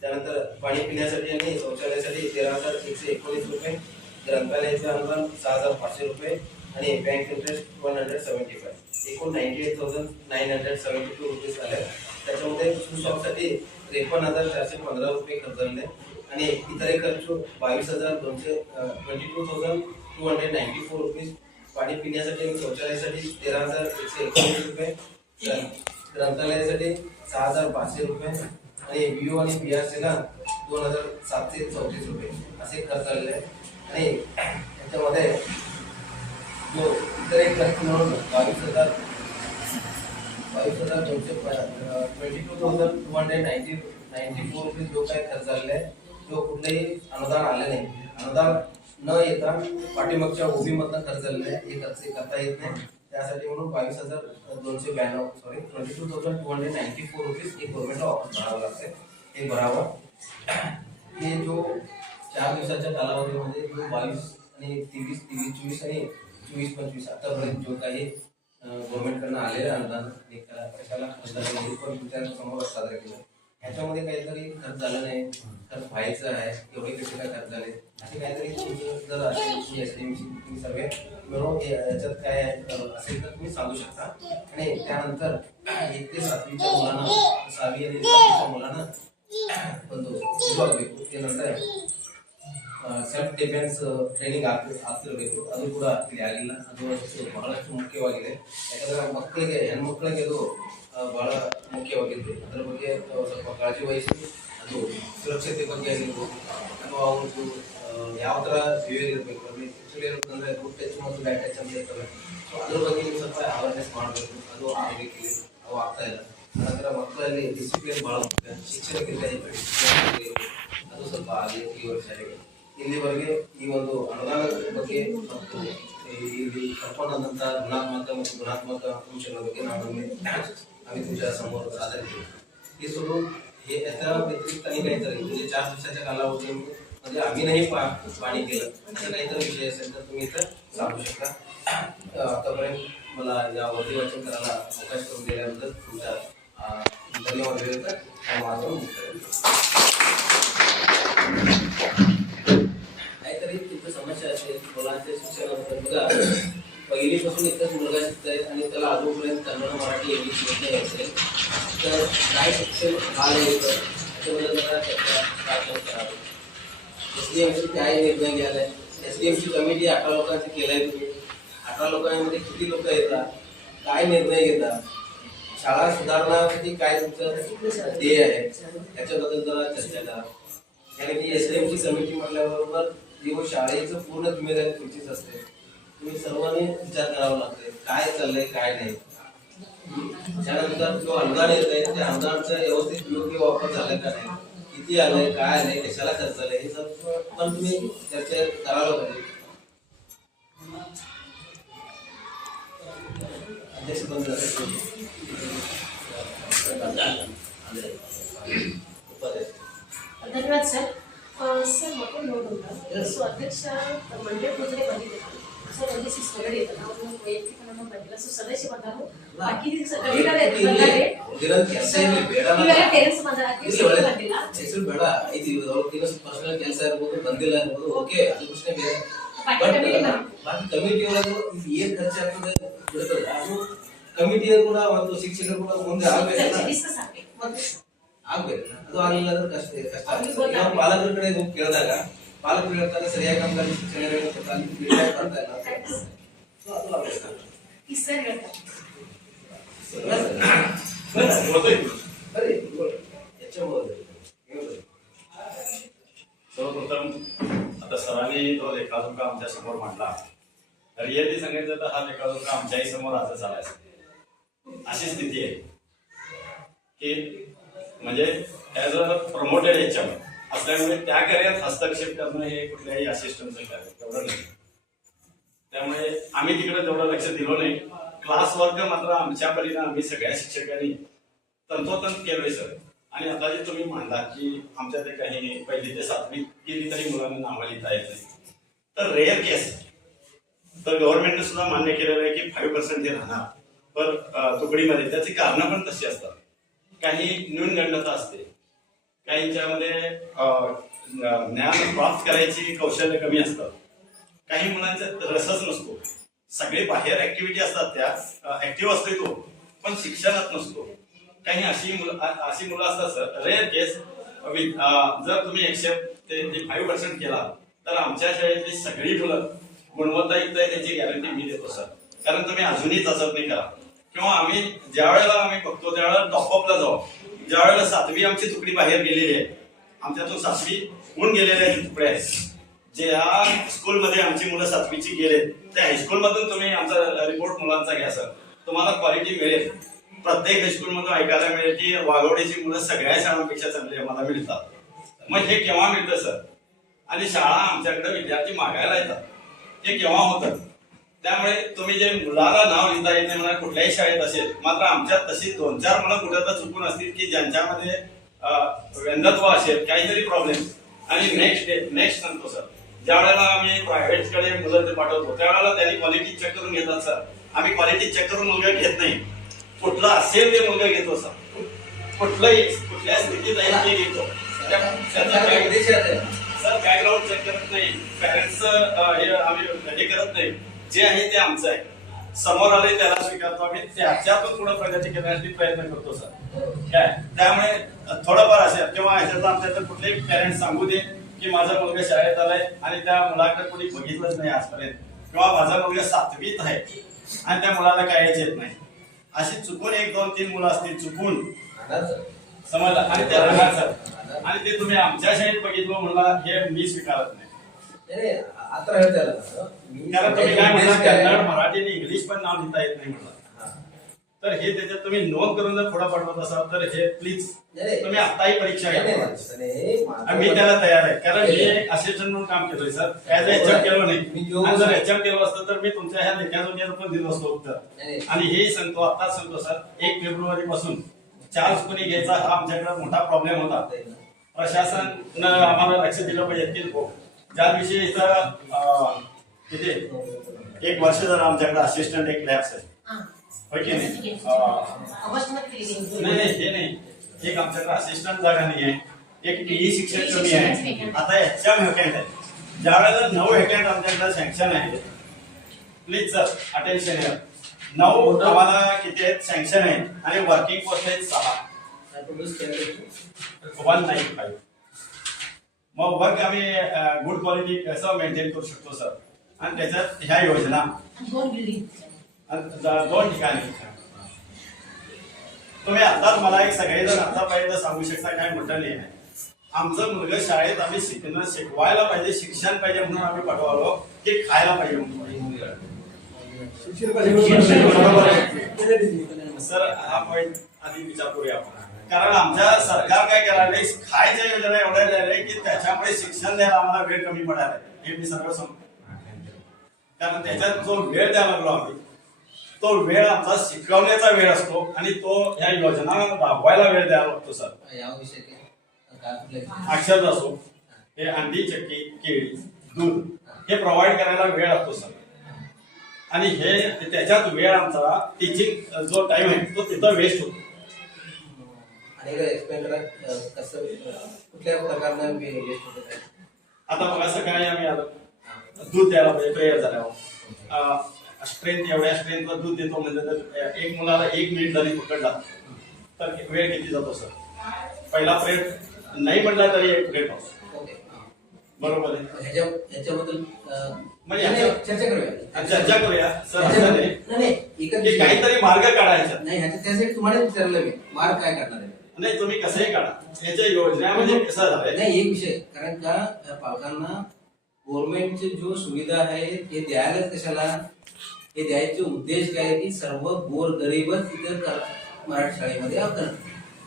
त्यानंतर पाणी पिण्यासाठी आणि शौचालयासाठी 13,119 रुपये, ग्रंथालयाचं अनुदान 6,500 रुपये आणि बँक इंटरेस्ट 175. एकूण 98,972 रुपीज आले. त्याच्यामध्ये शू सॉक्ससाठी 53,415 रुपये खर्च झाले आणि इतर खर्च 22,294 रुपीज. पाणी पिण्यासाठी आणि शौचालयासाठी 13,119 रुपये, ग्रंथालयासाठी 6,500 रुपये आणि बीओ आणि बीआरसीला 2,734 रुपये असे खर्च झालेले आहे. आणि याच्यामध्ये जो इतर खर्च म्हणून 22,294 रुपये जो काही खर्च झालेला आहे तो कुठलेही अनुदान आले नाही. अनुदान न येता पाठीमागच्या ओबीमधनं खर्च झालेला आहे, हे खर्च करता येत नाही. त्यासाठी म्हणून 22,294 रुपीज एक गव्हर्नमेंटला वापस भरावं लागते. हे भरावं. हे जो 4 दिवसाच्या कालावधीमध्ये जो 22 आणि 23 आणि 24-25 आतापर्यंत जो काही गव्हर्नमेंटकडनं आलेलं अनुदान कशाला खर्च झालं पण तुमच्यासमोर साजरा केलं. ह्याच्यामध्ये काहीतरी खर्च झालं नाही, खर्च व्हायचं आहे, एवढे कसे काय खर्च झाले असे काहीतरी जर असेल SDMC तुम्ही सर्वे मिळून याच्यात काय असेल तर तुम्ही सांगू शकता. आणि त्यानंतर 1 ते 7वीच्या मुलांना 6वी आणि 7वीच्या मुलांना ते नंतर ಸೆಲ್ಫ್ ಡಿಫೆನ್ಸ್ ಟ್ರೈನಿಂಗ್ ಆಗ್ತಿರಬೇಕು. ಅದು ಕೂಡ ಇಲ್ಲಿ ಆಗಿಲ್ಲ. ಅದು ಬಹಳಷ್ಟು ಮುಖ್ಯವಾಗಿದೆ. ಯಾಕಂದ್ರೆ ಮಕ್ಕಳಿಗೆ ಹೆಣ್ಮಕ್ಳಿಗೆ ಅದು ಬಹಳ ಮುಖ್ಯವಾಗಿದ್ದು ಅದರ ಬಗ್ಗೆ ಸ್ವಲ್ಪ ಕಾಳಜಿ ವಹಿಸಿ ಅದು ಸುರಕ್ಷತೆ ಬಗ್ಗೆ ಆಗಿರ್ಬೋದು ಅಥವಾ ಅವ್ರದ್ದು ಯಾವ ಥರ ಬಿಹೇವಿಯರ್ ಇರಬೇಕು. ಅಲ್ಲಿ ಆ್ಯಕ್ಚುಲಿ ಏನಂತಂದರೆ ಗುಡ್ ಟಚ್ ಮತ್ತು ಬ್ಯಾಡ್ ಟಚ್ ಅಂತ ಇರ್ತವೆ. ಸೊ ಅದ್ರ ಬಗ್ಗೆ ನೀವು ಸ್ವಲ್ಪ ಅವೇರ್ನೆಸ್ ಮಾಡಬೇಕು. ಅದು ಆಗಬೇಕಿದೆ, ಅವು ಆಗ್ತಾ ಇಲ್ಲ. ನಂತರ ಮಕ್ಕಳಲ್ಲಿ ಡಿಸಿಪ್ಲಿನ್ ಭಾಳ ಮುಖ್ಯ. ಶಿಕ್ಷಣಕ್ಕಿಂತ ಹೆಚ್ಚು ಡಿಸಿಪ್ಲಿನ್ ಅದು ಸ್ವಲ್ಪ ಆಗಲಿ ಈ ವರ್ಷಕ್ಕೆ. ಇಲ್ಲಿವರೆಗೆ ಈ ಒಂದು ಅನುದಾನದ ಬಗ್ಗೆ ಮತ್ತು ಇಲ್ಲಿ ಕರ್ಕೊಂಡಂತ ಋಣಾತ್ಮಕ ಮತ್ತು ಗುಣಾತ್ಮಕ ಅಂಶಗಳ ಬಗ್ಗೆ आम्ही तुमच्या समोर सादर केले. हे सोडून हे याच्या व्यतिरिक्त आणि काहीतरी म्हणजे 4 दिवसाच्या कालावधीमध्ये आम्ही नाही पाणी केलं असं काहीतरी विषय असेल तर तुम्ही इथं सांगू शकता. आतापर्यंत मला या वरती वाचन करायला अवकाश करून दिल्याबद्दल तुमचा धन्यवाद देतो आणि माझं मुक्त काहीतरी तिथं समस्या असेल मुलांच्या शिक्षणाबद्दल बघा पहिलीपासून एकच मुलगा शिकतोय आणि त्याला अजूनपर्यंत कन्नड मराठी इंग्लिश येत नाही असेल तर काय शिक्षण आलं येतं त्याच्याबद्दल जरा चर्चा करावी. SDM काय निर्णय घ्यायला SDMची कमिटी 18 लोकांची केलाय तुम्ही 18 लोकांमध्ये किती लोक येतात काय निर्णय घेतात शाळा सुधारण्यासाठी काय तुमचं ध्येय आहे त्याच्याबद्दल जरा चर्चा करा. कारण की SDMची कमिटी म्हटल्याबरोबर जी शाळेचं पूर्ण जिम्मेदारी तुमचीच असते. तुम्ही सर्वांनी विचार करावा लागते काय चाललंय काय नाही. त्यानंतर जो अनुदान येत आहे त्या अनुदानाचा व्यवस्थित योग्य वापर झालाय का नाही किती आलंय काय आलंय कशाला खर्च आलंय हे सर्व पण तुम्ही चर्चा करायला पाहिजे. अध्यक्ष बंद धन्यवाद सर. सर मोठे नोट होता सो अध्यक्ष मंडळ पूजने बंदिले सर म्हणजे सिस्टरकडे येतात आपण वैयक्तिक बंदिला सो सदस्य ಬಂದರು ಬಾಕಿ ಕಡಿಗಡೆ ಬಂದರೆ ದಿನ ಕೆಲಸ ಏನು ಬೇಡ ಇವೆಲ್ಲ ಟೆರೆನ್ಸ್ ಬಂದ ಅಧ್ಯಕ್ಷ ಬಂದಿಲ್ಲ ಹೆಸರು ಬೇಡ ಐದು ದಿವಸ ಪರ್ಸನಲ್ ಕೆಲಸ ಇರ್ಬೋದು ಬಂದಿಲ್ಲ ಇರ್ಬೋದು ಓಕೆ ಅದು ಪ್ರಶ್ನೆ ಬೇರೆ ಬಾಕಿ ಕಮಿಟಿ ಒಳಗೆ ಏನ್ ಖರ್ಚಾಗ್ತದೆ ಬಿಡ್ತದೆ ಅದು ಕಮಿಟಿಯ ಕೂಡ ಒಂದು ಶಿಕ್ಷಕರು ಕೂಡ ಮುಂದೆ ಆಗ್ಬೇಕು ಡಿಸ್ಕಸ್ ಆಗಬೇಕು ಆಗ್ಬೇಕು ಅದು ಆಗಲಿಲ್ಲ ಅಂದ್ರೆ ಕಷ್ಟ ಆಗ್ತದೆ. ನಾವು ಪಾಲಕರ ಕಡೆ ಹೋಗಿ ಕೇಳಿದಾಗ ಪಾಲಕರು ಹೇಳ್ತಾರೆ ಸರಿಯಾಗಿ ನಮ್ಗೆ ಶಿಕ್ಷಣ ಫೀಡ್ಬ್ಯಾಕ್ ಬರ್ತಾ ಇಲ್ಲ ಸೊ ಅದು ಅವಶ್ಯಕ. ಈ ಸರ್ ಹೇಳ್ತಾರೆ सर्वप्रथम आता सरांनी जो लेखाजोखा आमच्या समोर मांडला रिअली सांगायचं तर हा लेखाजोखा आमच्याही समोर आजच आलाय. अशी स्थिती आहे की म्हणजे ॲज अ प्रमोटेड HM असल्यामुळे त्या कार्यात हस्तक्षेप करणं हे कुठल्याही असिस्टंटचं कार्य तेवढं नाही. त्यामुळे आम्ही तिकडे तेवढं लक्ष दिलं नाही. क्लास वर्क मात्र आमच्या परीने आम्ही सगळ्या शिक्षकांनी तंतोतंत केलंय सर. आणि आता जे तुम्ही मांडला की आमच्या ते काही 1ली ते 7वी केली तरी मुलांना नावं लिहिता येत नाही तर रेअर केस तर गव्हर्नमेंटने सुद्धा मान्य केलेलं आहे की 5% हे राहणार पण तुकडीमध्ये त्याची कारणं पण तशी असतात. काही न्यूनगंडता असते काहींच्यामध्ये ज्ञान प्राप्त करायची कौशल्य कमी असतं काही मुलांचा रसच नसतो. सगळे बाहेर ऍक्टिव्हिटी असतात त्या ऍक्टिव्ह असतोय तो पण शिक्षणात नसतो. काही अशी मुलं असतात सर रेअर केस जर तुम्ही 5% केला तर आमच्या शाळेतली सगळी मुलं गुणवत्तायुक्त आहे त्याची गॅरंटी मी देतो सर. कारण तुम्ही अजूनही चाचपणी करा किंवा आम्ही ज्या वेळेला आम्ही बघतो त्यावेळेला टॉपअपला जाऊ ज्या वेळेला 7वी आमची तुकडी बाहेर गेलेली आहे आमच्यातून 7वी होऊन गेलेल्या तुकड्या आहेत ज्या स्कूलमध्ये आमची मुलं 7वीची गेले त्या हायस्कूल मधून तुम्ही आमचा रिपोर्ट मुलांचा घ्या सर तुम्हाला क्वालिटी मिळेल. प्रत्येक हायस्कूल मधून ऐकायला मिळेल की वाघवडीची मुलं सगळ्या शाळांपेक्षा चांगली आम्हाला मिळतात. मग हे केव्हा मिळतं सर आणि शाळा आमच्याकडे विद्यार्थी मागायला येतात हे केव्हा होतं. त्यामुळे तुम्ही जे मुलाला नाव लिहिता येत नाही म्हणा कुठल्याही शाळेत असेल मात्र आमच्यात तशी 2-4 मुलं कुठं तर चुकून असतील की ज्यांच्यामध्ये व्यंधत्व असेल काहीतरी प्रॉब्लेम आणि नेक्स्ट सांगतो सर ज्या वेळेला आम्ही प्रायव्हेट कडे मुलं ते पाठवतो त्यावेळेला त्यांनी क्वालिटी चेक करून घेतात सर. आम्ही क्वालिटी चेक करून मुलगा घेत नाही कुठला असेल ते मुलगा घेतो सर कुठल्या स्थितीत आहे ते घेतो. सर बॅकग्राऊंड चेक करत नाही पॅरेंट्स हे आम्ही हे करत नाही जे आहे ते आमचं आहे समोर आले त्याला स्वीकारतो आम्ही त्याच्यातून पुढे प्रगती करण्यासाठी प्रयत्न करतो सर. काय त्यामुळे थोडंफार असेल किंवा ह्याच्यात आमच्याकडे कुठलेही पॅरेंट्स सांगू दे की माझा मुलगा शाळेत आलाय आणि त्या मुलाकडे कोणी बघितलंच नाही आजपर्यंत किंवा माझा मुलगा 7वीत आहे आणि त्या मुलाला कायच येत नाही अशी चुकून 1-2-3 मुलं असतील चुकून समजलं आणि ते राहणार सर आणि ते तुम्ही आमच्या शाळेत बघितलं म्हणला हे मी स्वीकारत नाही. कारण तुम्ही काय म्हणला कन्नड मराठी आणि इंग्लिश पण नाव लिहिता येत नाही म्हणला तर हे त्याच्यात तुम्ही नोंद करून जर पुढे पाठवत असाल तर हे प्लीज तुम्ही आताही परीक्षा घ्या मी त्याला तयार आहे कारण मी एक असिस्टंट म्हणून काम केलोय सर ऍज HM केलो नाही जर HM केलं असतं तर मी तुमच्या ह्या लेखाजोख्याचं पण दिलं असतो उत्तर. आणि हेही सांगतो आताच सांगतो सर 1 फेब्रुवारी पासून चार्ज कोणी घ्यायचा हा आमच्याकडे मोठा प्रॉब्लेम होता. प्रशासन आम्हाला लक्ष दिलं पाहिजे की ज्या दिवशी इथं किती 1 वर्ष जर आमच्याकडे असिस्टंट एक लॅब्स आहे होय की नाही हे नाही एक आमच्याकडे असिस्टंट जागा नाही आहे, एक पीई शिक्षक कमी आहे. आता याच्या व्हॅकंट आहे. ज्यावेळेला 9 व्हॅकंट आमच्याकडे सँक्शन आहे, प्लीज सर अटेन्शन या. 9 आम्हाला किती आहेत सँक्शन आहे आणि वर्किंग पोस्ट आहेत 6. 195. मग वर्क आम्ही गुड क्वालिटी कसं मेंटेन करू शकतो सर. आणि त्याच्यात ह्या योजना 2 बिल्डिंग 2 ठिकाणी तुम्ही आता मला एक सगळेजण आतापर्यंत सांगू शकता काय म्हटलं नाही. आमचं मुलगा शाळेत आम्ही शिकवायला पाहिजे, शिक्षण पाहिजे म्हणून आम्ही पाठवालो की खायला पाहिजे म्हणून. सर हा पॉईंट आधी विचार करूया आपण. कारण आमच्या सरकार काय करायला खायच्या योजना एवढ्या झाल्या की त्याच्यामुळे शिक्षण द्यायला आम्हाला वेळ कमी पडायला हे मी सगळं सांगतो. कारण त्याच्यात जो वेळ द्यायला लागलो आम्ही तो वेळ आमचा शिकवण्याचा वेळ असतो आणि तो ह्या योजना राबवायला वेळ द्यावा लागतो सर. अक्षर असो हे अंडी चक्की केळी दूध हे प्रोव्हाइड करायला वेळ असतो सर. आणि हे त्याच्यात वेळ आमचा टीचिंग जो टाइम आहे तो तिथं वेस्ट होतो. आणि एक्सप्लेन करा कसं कुठल्या प्रकारनं वेस्ट होतं काय. आता बघा सकाळी आम्ही आलो दूध द्यायला पाहिजे प्रेयर झाल्यावर स्ट्रेंथ एवढ्या स्ट्रेंथवर दूध देतो म्हणजे तर एक मुलाला 1 मिनिट जरी पकडला तर वेळ किती जातो सर. पहिला प्रेयर नाही म्हणला तरी 1 प्लेट होतो. ओके बरोबर आहे. ह्याच्याबद्दल म्हणजे चर्चा करूया सर. असं नाही की काहीतरी मार्ग काढायचा नाही. त्यासाठी तुम्हाला विचारलं मी मार्ग काय करणार आहे. नाही तुम्ही कसंही काढा. याच्या योजना म्हणजे कसं झालंय नाही एक विषय कारण का पालकांना गव्हर्नमेंटचे जो सुविधा आहे हे द्यायलाच कशाला. हे द्यायचे उद्देश काय की सर्व गोरगरीबच तिथे मराठी शाळेमध्ये करणं.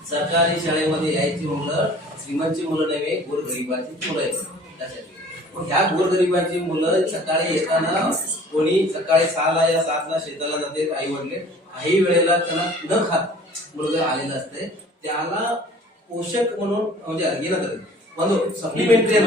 सरकारी शाळेमध्ये यायची मुलं श्रीमंतची मुलं नव्हे गोरगरिबाची मुलं आहेत. त्यासाठी मग ह्या गोरगरिबाची मुलं सकाळी येताना कोणी सकाळी 6ला या 7ला शेताला जाते आई वडील. काही वेळेला त्यांना न खात मुलगा आलेला असते त्याला पोषक म्हणून म्हणजे सप्लिमेंटरी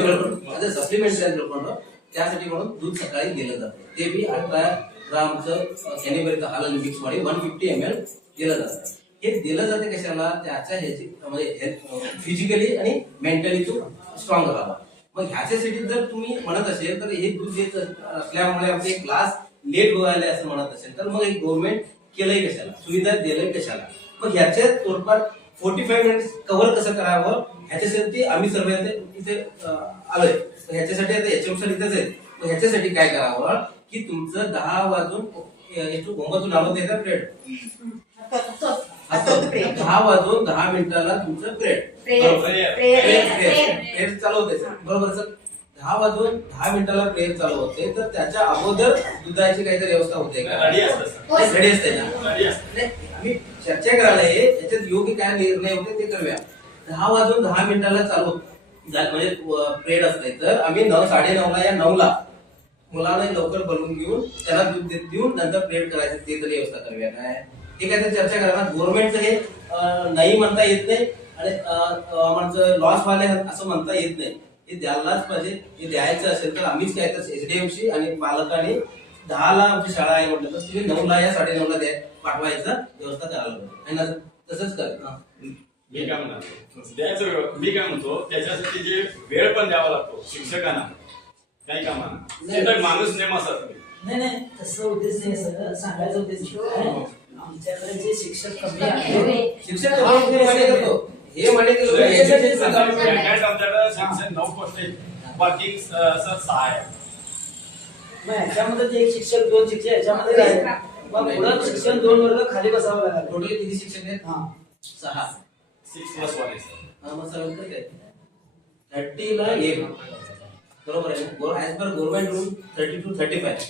त्यासाठी म्हणून दूध सकाळी दिलं जातं. ते बी 18 ग्रामचं कॅनिबरीचं हालन मिक्स मध्ये 150 ml दिलं जातं. हे दिलं जाते कशाला त्याच्या ह्याची म्हणजे फिजिकली आणि मेंटली तो स्ट्रॉंग राहावा. मग ह्याच्यासाठी जर तुम्ही म्हणत असेल तर हे दूध देत असल्यामुळे आमचे क्लास लेट व्हायला असं म्हणत असेल तर मग एक गव्हर्नमेंट केलंय कशाला, सुविधा दिलंय कशाला. मग ह्याच्यात थोडंफार 45 मिनिट्स कव्हर कसं करावं ह्याच्यासाठी आम्ही सर्व इथे आलोय. ह्याच्यासाठी आता याच्यानुसार इथेच आहे. मग ह्याच्यासाठी काय करावं की तुमचं 10 वाजून 9 लावत येतात प्रेड 10 वाजून 10 मिनिटाला तुमचं प्रेड प्रेयर चालू होते बरोबर सर. 10 वाजून 10 मिनिटाला प्रेयर चालू होते तर त्याच्या अगोदर दुधाची काहीतरी व्यवस्था होते का. रेडी असते ना. आम्ही चर्चा करायला याच्यात योग्य काय निर्णय होते ते करूया. 10 वाजून 10 मिनिटाला चालू म्हणजे प्रेड असते तर आम्ही 9:30ला या 9ला मुलांना लवकर बोलवून घेऊन त्याला दूध देऊन नंतर प्रेड करायचं ते तरी व्यवस्था करूया. काय हे काय चर्चा करा. गव्हर्नमेंटचं हे नाही म्हणता येत नाही आणि म्हणजे लॉस व्हायला असं म्हणता येत नाही. हे द्यायलाच पाहिजे. हे द्यायचं असेल तर आम्हीच काय तर एसडीएमशी आणि पालकांनी 10ला आमची शाळा आहे म्हटलं तर तुम्ही 9ला या 9:30ला पाठवायचं व्यवस्था करायला पाहिजे. तसंच कर. मी काय म्हणतो त्याच्यासाठी जे वेळ पण द्यावा लागतो शिक्षकांना काही कामांना माणूस नेम असतात. नाही तसं उद्देश नाही सर. सांगायचा उद्देश आमच्याकडे जे शिक्षक कमी आहे शिक्षक हे म्हणे आमच्याकडे शिक्षण 9 पोस्ट आहे. वर्किंग सर 6 आहे. मग ह्याच्यामध्ये जे 1 शिक्षक 2 शिक्षक ह्याच्यामध्ये राहिले मग पुढं शिक्षण 2 वर्ग खाली बसावं लागेल. टोटल किती शिक्षक आहेत. 6 6+1 आहे. मग सर 30ला 1 बरोबर आहे. As per government rule 30 to 35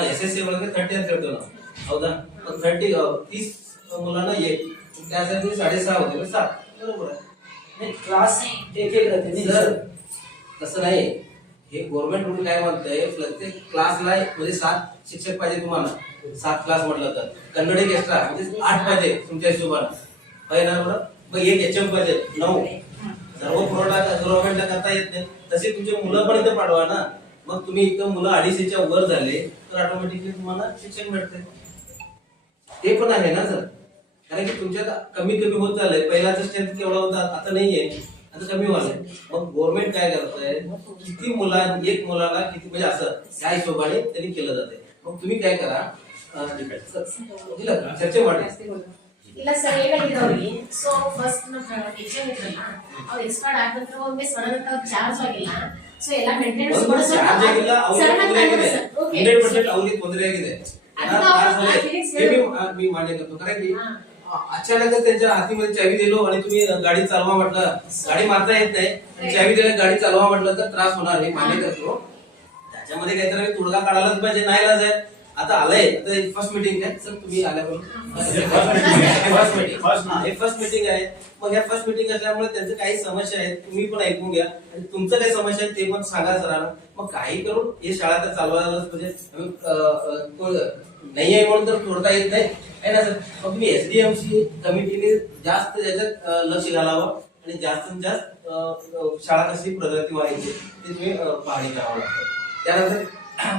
SSC मध्ये 30 ठेवतो ना. हौदा 30 मुलांना 1 त्यासाठी 6.5 होते 7 बरोबर आहे. नाही क्लास एक राहते सर तसं नाही. हे गव्हर्नमेंट रूल काय म्हणतंय प्रत्येक क्लासला म्हणजे 7 शिक्षक पाहिजे तुम्हाला. 7 क्लास म्हटलं तर कन्नड एक एक्स्ट्रा म्हणजे 8 पाहिजे तुमच्या हिशोबाने पाहिजे ना. बरोबर मग 1 एचएम पाहिजे 9. सर्व पुरवठा गव्हर्नमेंटला करता येत नाही. तसे तुमचे मुलं पण इथं पाठवा ना. मग तुम्ही इथं मुलं 250च्या वर झाले तर ऑटोमॅटिकली तुम्हाला शिक्षण भेटते. ते पण आहे ना सर. कारण की तुमच्यात कमी कमी होत चाललंय. पहिल्याचा स्ट्रेंथ केवढा होता आता नाहीये, आता कमी व्हायलंय. मग गव्हर्नमेंट काय करतंय, किती एक मुलाला किती म्हणजे असं त्या हिशोबाने त्यांनी केलं जाते. मग तुम्ही काय करा, चर्चे वाढले ಇಲ್ಲ ಸರ್ ಏನಾಗಿದೆ ಅವ್ರಿಗೆ ಸೊ ಫಸ್ಟ್ ನಮ್ಮ ಟೀಚರ್ ಇದ್ರಲ್ಲ ಅವ್ರು ಎಕ್ಸ್ಪರ್ಟ್ ಆದ ನಂತರ ಒಮ್ಮೆ ಸಡನ್ ಅಂತ ಚಾರ್ಜ್ ಆಗಿಲ್ಲ ಸೊ ಎಲ್ಲ ಮೇಂಟೆನೆನ್ಸ್ ಕೂಡ ಚಾರ್ಜ್ ಆಗಿಲ್ಲ, ಅವ್ರಿಗೆ ತೊಂದರೆ ಆಗಿದೆ, 100% ಅವ್ರಿಗೆ ತೊಂದರೆ ಆಗಿದೆ. मी मान्य करतो, कारण की अचानकच त्यांच्या हातीमध्ये चावी दिलो आणि तुम्ही गाडी चालवा म्हटलं, गाडी मारता येत नाही, चावी दिल्या गाडी चालवा म्हटलं तर त्रास होणार, हे मान्य करतो. त्याच्यामध्ये काहीतरी तोडगा काढायलाच पाहिजे, नाही इलाज आहे. आता आलंय, आता फर्स्ट मीटिंग आहे सर, तुम्ही आल्यापासून फर्स्ट मीटिंग आहे. मग या फर्स्ट मीटिंग असल्यामुळे त्यांचं काही समस्या आहेत, तुम्ही पण ऐकून घ्या आणि तुमचं काही समस्या आहे ते पण सांगा सरांना. मग काही करून हे शाळा तर चालवायलाच म्हणजे नाही आहे म्हणून तर तोडता येत नाही आहे ना सर. मग तुम्ही एसडीएमसी कमिटीने जास्त त्याच्यात लक्ष घालावं आणि जास्तीत जास्त शाळा कशी प्रगती व्हायची ते तुम्ही पाहणी करावं लागतं. त्यानंतर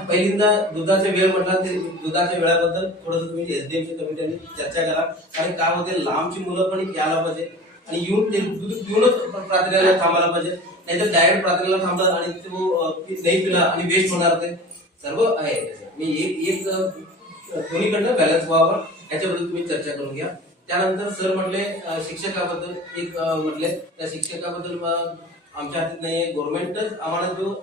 पहिल्यांदा दुधाच्या वेळ म्हटला, ते दुधाच्या वेळाबद्दल थोडंसं तुम्ही एसडीएमची कमिटीने चर्चा करा. कारण काय होते, लांबची मुलं पण यायला पाहिजे आणि येऊन ते दूध पिऊनच प्रार्थनेला थांबायला पाहिजे, नाहीतर डायरेक्ट प्रार्थनेला थांबतात आणि तो नाही पिला आणि वेस्ट होणार. ते सर्व आहे. मी एक दोन्हीकडनं बॅलन्स व्हावं याच्याबद्दल तुम्ही चर्चा करून घ्या. त्यानंतर सर म्हटले शिक्षकाबद्दल एक म्हटले, त्या शिक्षकाबद्दल आमच्या हातात नाहीये, गव्हर्नमेंटच आम्हाला जो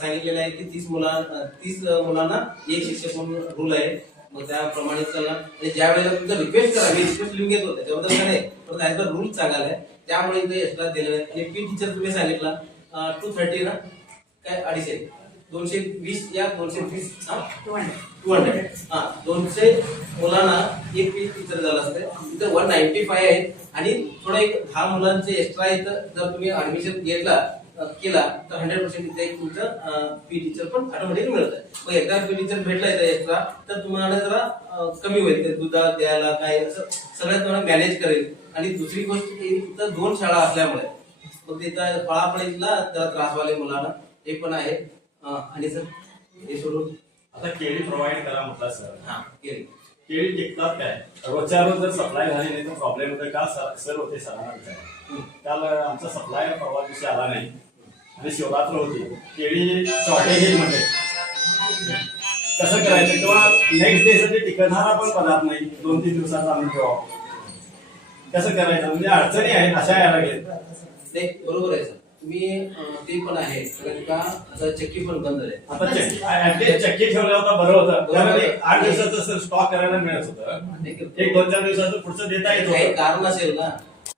सांगितलेलं आहे की 30 मुलांना एक शिक्षक म्हणून रूल आहे. मग त्याप्रमाणे चला. आणि ज्या वेळेला तुमचा रिक्वेस्ट करा, मी रिक्वेस्ट लिहून घेतो त्याच्याबद्दल काय नाही, पण त्याचा रूल चांगला आहे त्यामुळे इथे एक्स्ट्रा दिलेला आहे. आणि पी टीचर तुम्ही सांगितला 230 ना काय 250 220 या 230 200 200 मुलांना एक पी टीचर झाला असते. इथं 195 आहे आणि थोडं एक 10 मुलांचे एक्स्ट्रा इथं जर तुम्ही ऍडमिशन केला तर 100% इथे एक तुमचं पी टीचर पण ऑटोमॅटिक मिळतं. मग एकदा पी टीचर भेटला इथे एक्स्ट्रा तर तुम्हाला जरा कमी होईल, दुधा द्यायला काय असं सगळ्यात तुम्हाला मॅनेज करेल. आणि दुसरी गोष्ट इथं 2 शाळा असल्यामुळे मग तिथं पळापळीला जरा त्रास वाले मुलांना हे पण आहे. आणि सर हे सोडून आता केळी प्रोव्हाइड करा म्हटलं सर. हा केळी टिकतात काय, रोजच्या रोज जर सप्लाय झाली नाही तर प्रॉब्लेम होतो का सर होते सरांना विचार. काल आमचा सप्लाय परवा दिवशी आला नाही आणि शिवरात्र होती, केळी शॉर्टेज मध्ये कसं करायचं किंवा नेक्स्ट डे साठी टिकणारा पण पदार्थ नाही, 2-3 दिवसाचा आम्ही ठेवा, कसं करायचं म्हणजे अडचणी आहेत अशा यायला घेत. नाही बरोबर आहे सर, तुम्ही ते पण आहे. कारण का आता चक्की पण बंद आहे. आता चक्की ठेवलं होतं बरं होतं, 8 दिवसाचं स्टॉक करायला मिळत होतं, 1-2-4 दिवसाचं पुढचं देता येत काही होतं. कारण असेल ना,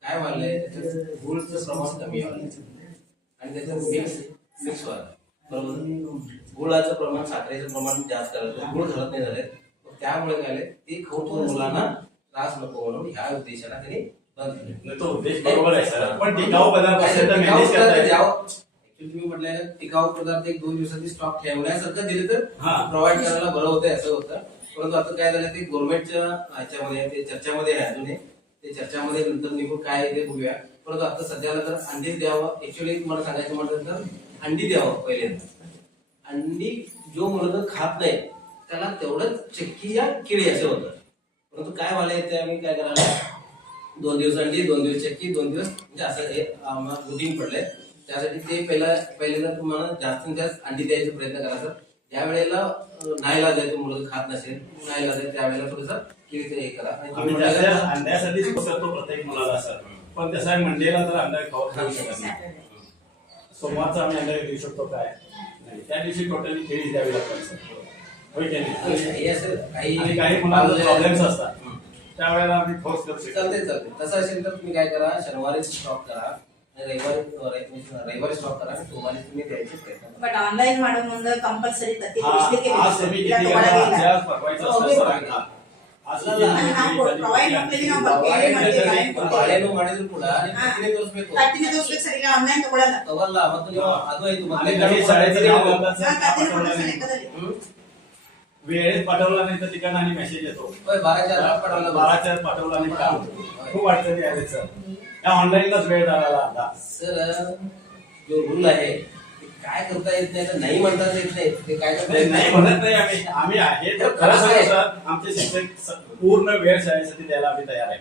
काय व्हायलंय त्याच्यात गुळचं प्रमाण कमी व्हायला आणि त्याच्यात मिक्स व्हायला, बरोबर. गुळाचं प्रमाण साखरेचं प्रमाण जास्त करायचं, गुळ घालत नाही झाले, त्यामुळे काय ते खाऊन मुलांना त्रास नको म्हणून ह्या उद्देशाला त्यांनी बंद केलं. तो उद्देश बरोबर आहे सर, पण टिकाऊ पदार्थ असेल तर मॅनेज करता येईल. तुम्ही म्हटलं टिकाऊ पदार्थ 1-2 दिवसाची स्टॉक ठेवण्यासारखं दिले तर हा प्रोव्हाइड करायला बरं होतं असं होतं. परंतु आता काय झालं ते गव्हर्नमेंटच्या ह्याच्यामध्ये ते चर्चामध्ये आहे अजून, ते चर्चामध्ये नंतर निघून काय ते बघूया. परंतु आता सध्याला तर अंडी द्यावं, ऍक्च्युअली तुम्हाला सांगायचं म्हटलं तर अंडी द्यावं पहिल्यांदा. अंडी जो मुलगा खात नाही त्याला तेवढंच चक्की या केळी असं होतं. परंतु काय व्हायला ते आम्ही काय करायला 2 दिवस अंडी 2 दिवस चक्की 2 दिवस म्हणजे असं हे आम्हाला रुटीन पडलंय. त्यासाठी ते पहिल्यांदा तुम्हाला जास्तीत जास्त अंडी द्यायचा प्रयत्न करायचा. ज्या वेळेला नाईलाज आहे, तो मुलगा खात नसेल नाईलाज आहे त्यावेळेला थोडंसं केळीचं हे करा. अंड्यासाठीच करतो प्रत्येक मुलाला सर, पण तसं आहे मंडेला तर अंडा खाऊ शकत नाही. सोमवारचा आम्ही अंडा देऊ शकतो काय नाही, त्या दिवशी टोटली केळी द्यावी लागतात सर, होय की नाही. आणि काही मुलांना प्रॉब्लेम्स असतात त्यावेळेला आम्ही फोर्स करू शकतो. चालते. तसं असेल तर तुम्ही काय करा, शनिवारी स्टॉक करा, रविवारी स्टॉक करा, सोमवारी तुम्ही द्यायचे प्रयत्न करा. ಬಟ್ ಆನ್ಲೈನ್ ಮಾಡೋ ಮುಂದೆ ಕಂಪಲ್ಸರಿ ತತ್ತಿ आज तुम्ही किती आज पकवायचं असतं सर. आज ಪ್ರೊವೈಡ್ ಮಾಡ್ತೀವಿ ನಾವು ಕೇಳಿ ಮಾಡ್ತೀವಿ ಬಾಳೆಹಣ್ಣು ಮಾಡಿದ್ರು ಕೂಡ ನೀವು ತತ್ತಿನೇ ತೋರಿಸ್ಬೇಕು. ತತ್ತಿನ ತೋರಿಸ್ಬೇಕು ಸರ್, ಈಗ ಆನ್ಲೈನ್ ತಗೊಳ್ಳಲ್ಲ ತಗೊಳ್ಳ ಮತ್ತು ನೀವು ಅದು ಆಯ್ತು आणि घरी शाळेचं नाव घालतात सर, ತತ್ತಿನ पाठवलं नाही. ಲೆಕ್ಕದಲ್ಲಿ वेळेत पाठवला नाही तर तिकडनं आणि मेसेज येतो 12च्या आत पाठवलं. 12च्या आत पाठवला नाही का खूप अडचणी आहेत सर. या ऑनलाईनलाच वेळ झाला आता सर. जो रूल आहे ते काय करता येत नाही, तर नाही म्हणता येत नाही, ते काय करता येत नाही म्हणत नाही आम्ही आहे तर खरं सांगू सर, आमचे शिक्षक पूर्ण वेळ शाळेसाठी द्यायला आम्ही तयार आहे.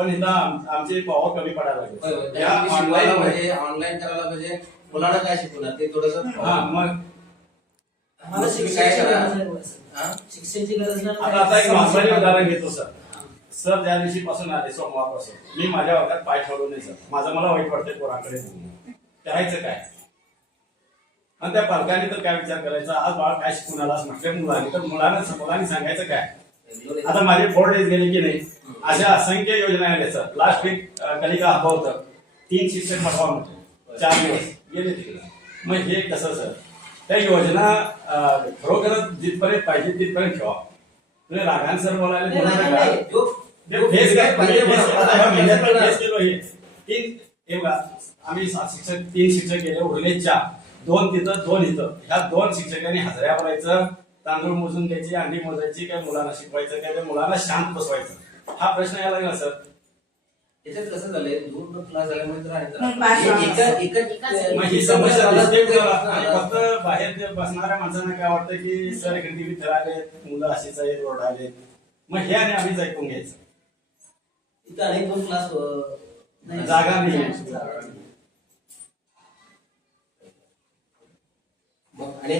पण इथं आमची पॉवर कमी पडायला होय, होय. लागली या त्या शिकवायला online पाहिजे, ऑनलाईन करायला पाहिजे, मुलांना काय शिकवणार ते थोडस हा मग आम्हाला तुम्ही शिक्षणाची काय करा? गरज नाही बस. हा? शिक्षणाची गरज नाही. आता एक नॉर्मली उदाहरण घेतो सर. सर ज्या दिवशी पासून आले सोमवारपासून मी माझ्या वर्गात पाय ठेवलो नाही सर. माझं मला वाईट वाटतंय पोरांकडे बघून. करायचं काय? आणि त्या पालकांनी तर काय विचार करायचा, आज बाळ काय शिकून आलास म्हटलं मुलांनी, तर मुलांनी सांगायचं काय? आता माझे 4 डेज गेले की नाही, अशा असंख्य योजना आल्या सर. लास्ट वीक कलिका हवा होतं, 3 शिक्षक पाठवा म्हणतो, 4 दिवस गेले तिकडे. मग हे कसं सर? त्या योजना खरोखरच जिथपर्यंत पाहिजे तिथपर्यंत ठेवा. तुम्ही रागान सर बोलायला नाही, बोलू नाही, नका. नाही. ते फेस काय पाहिजे फेस पण आता ह्या महिन्यात आपण फेस केलं हे. हे बघा, आम्ही 3 शिक्षक गेले, उरले 4. 2 तिथं 2 इथं. ह्या 2 शिक्षकांनी हजऱ्या भरायचं, तांदूळ मोजून द्यायची, अंडी मोजायची, काय मुलांना शिकवायचं, काय त्या मुलांना शांत बसवायचं. हा प्रश्न यायला लागला सर. त्याच्यात कसं झालंय, 2 क्लास झाल्यामुळे तर आहे तर. मग पाच मग ही समस्या दिसते तुम्हाला. फक्त बाहेर ते बसणाऱ्या माणसांना काय वाटतं की सर इकडे टीव्ही खेळाले, मुलं अशीच आहेत, ओरडाले. मग हे आणि आम्हीच ऐकून घ्यायचं. इथं अनेक 2 क्लास जागा नाही. आणि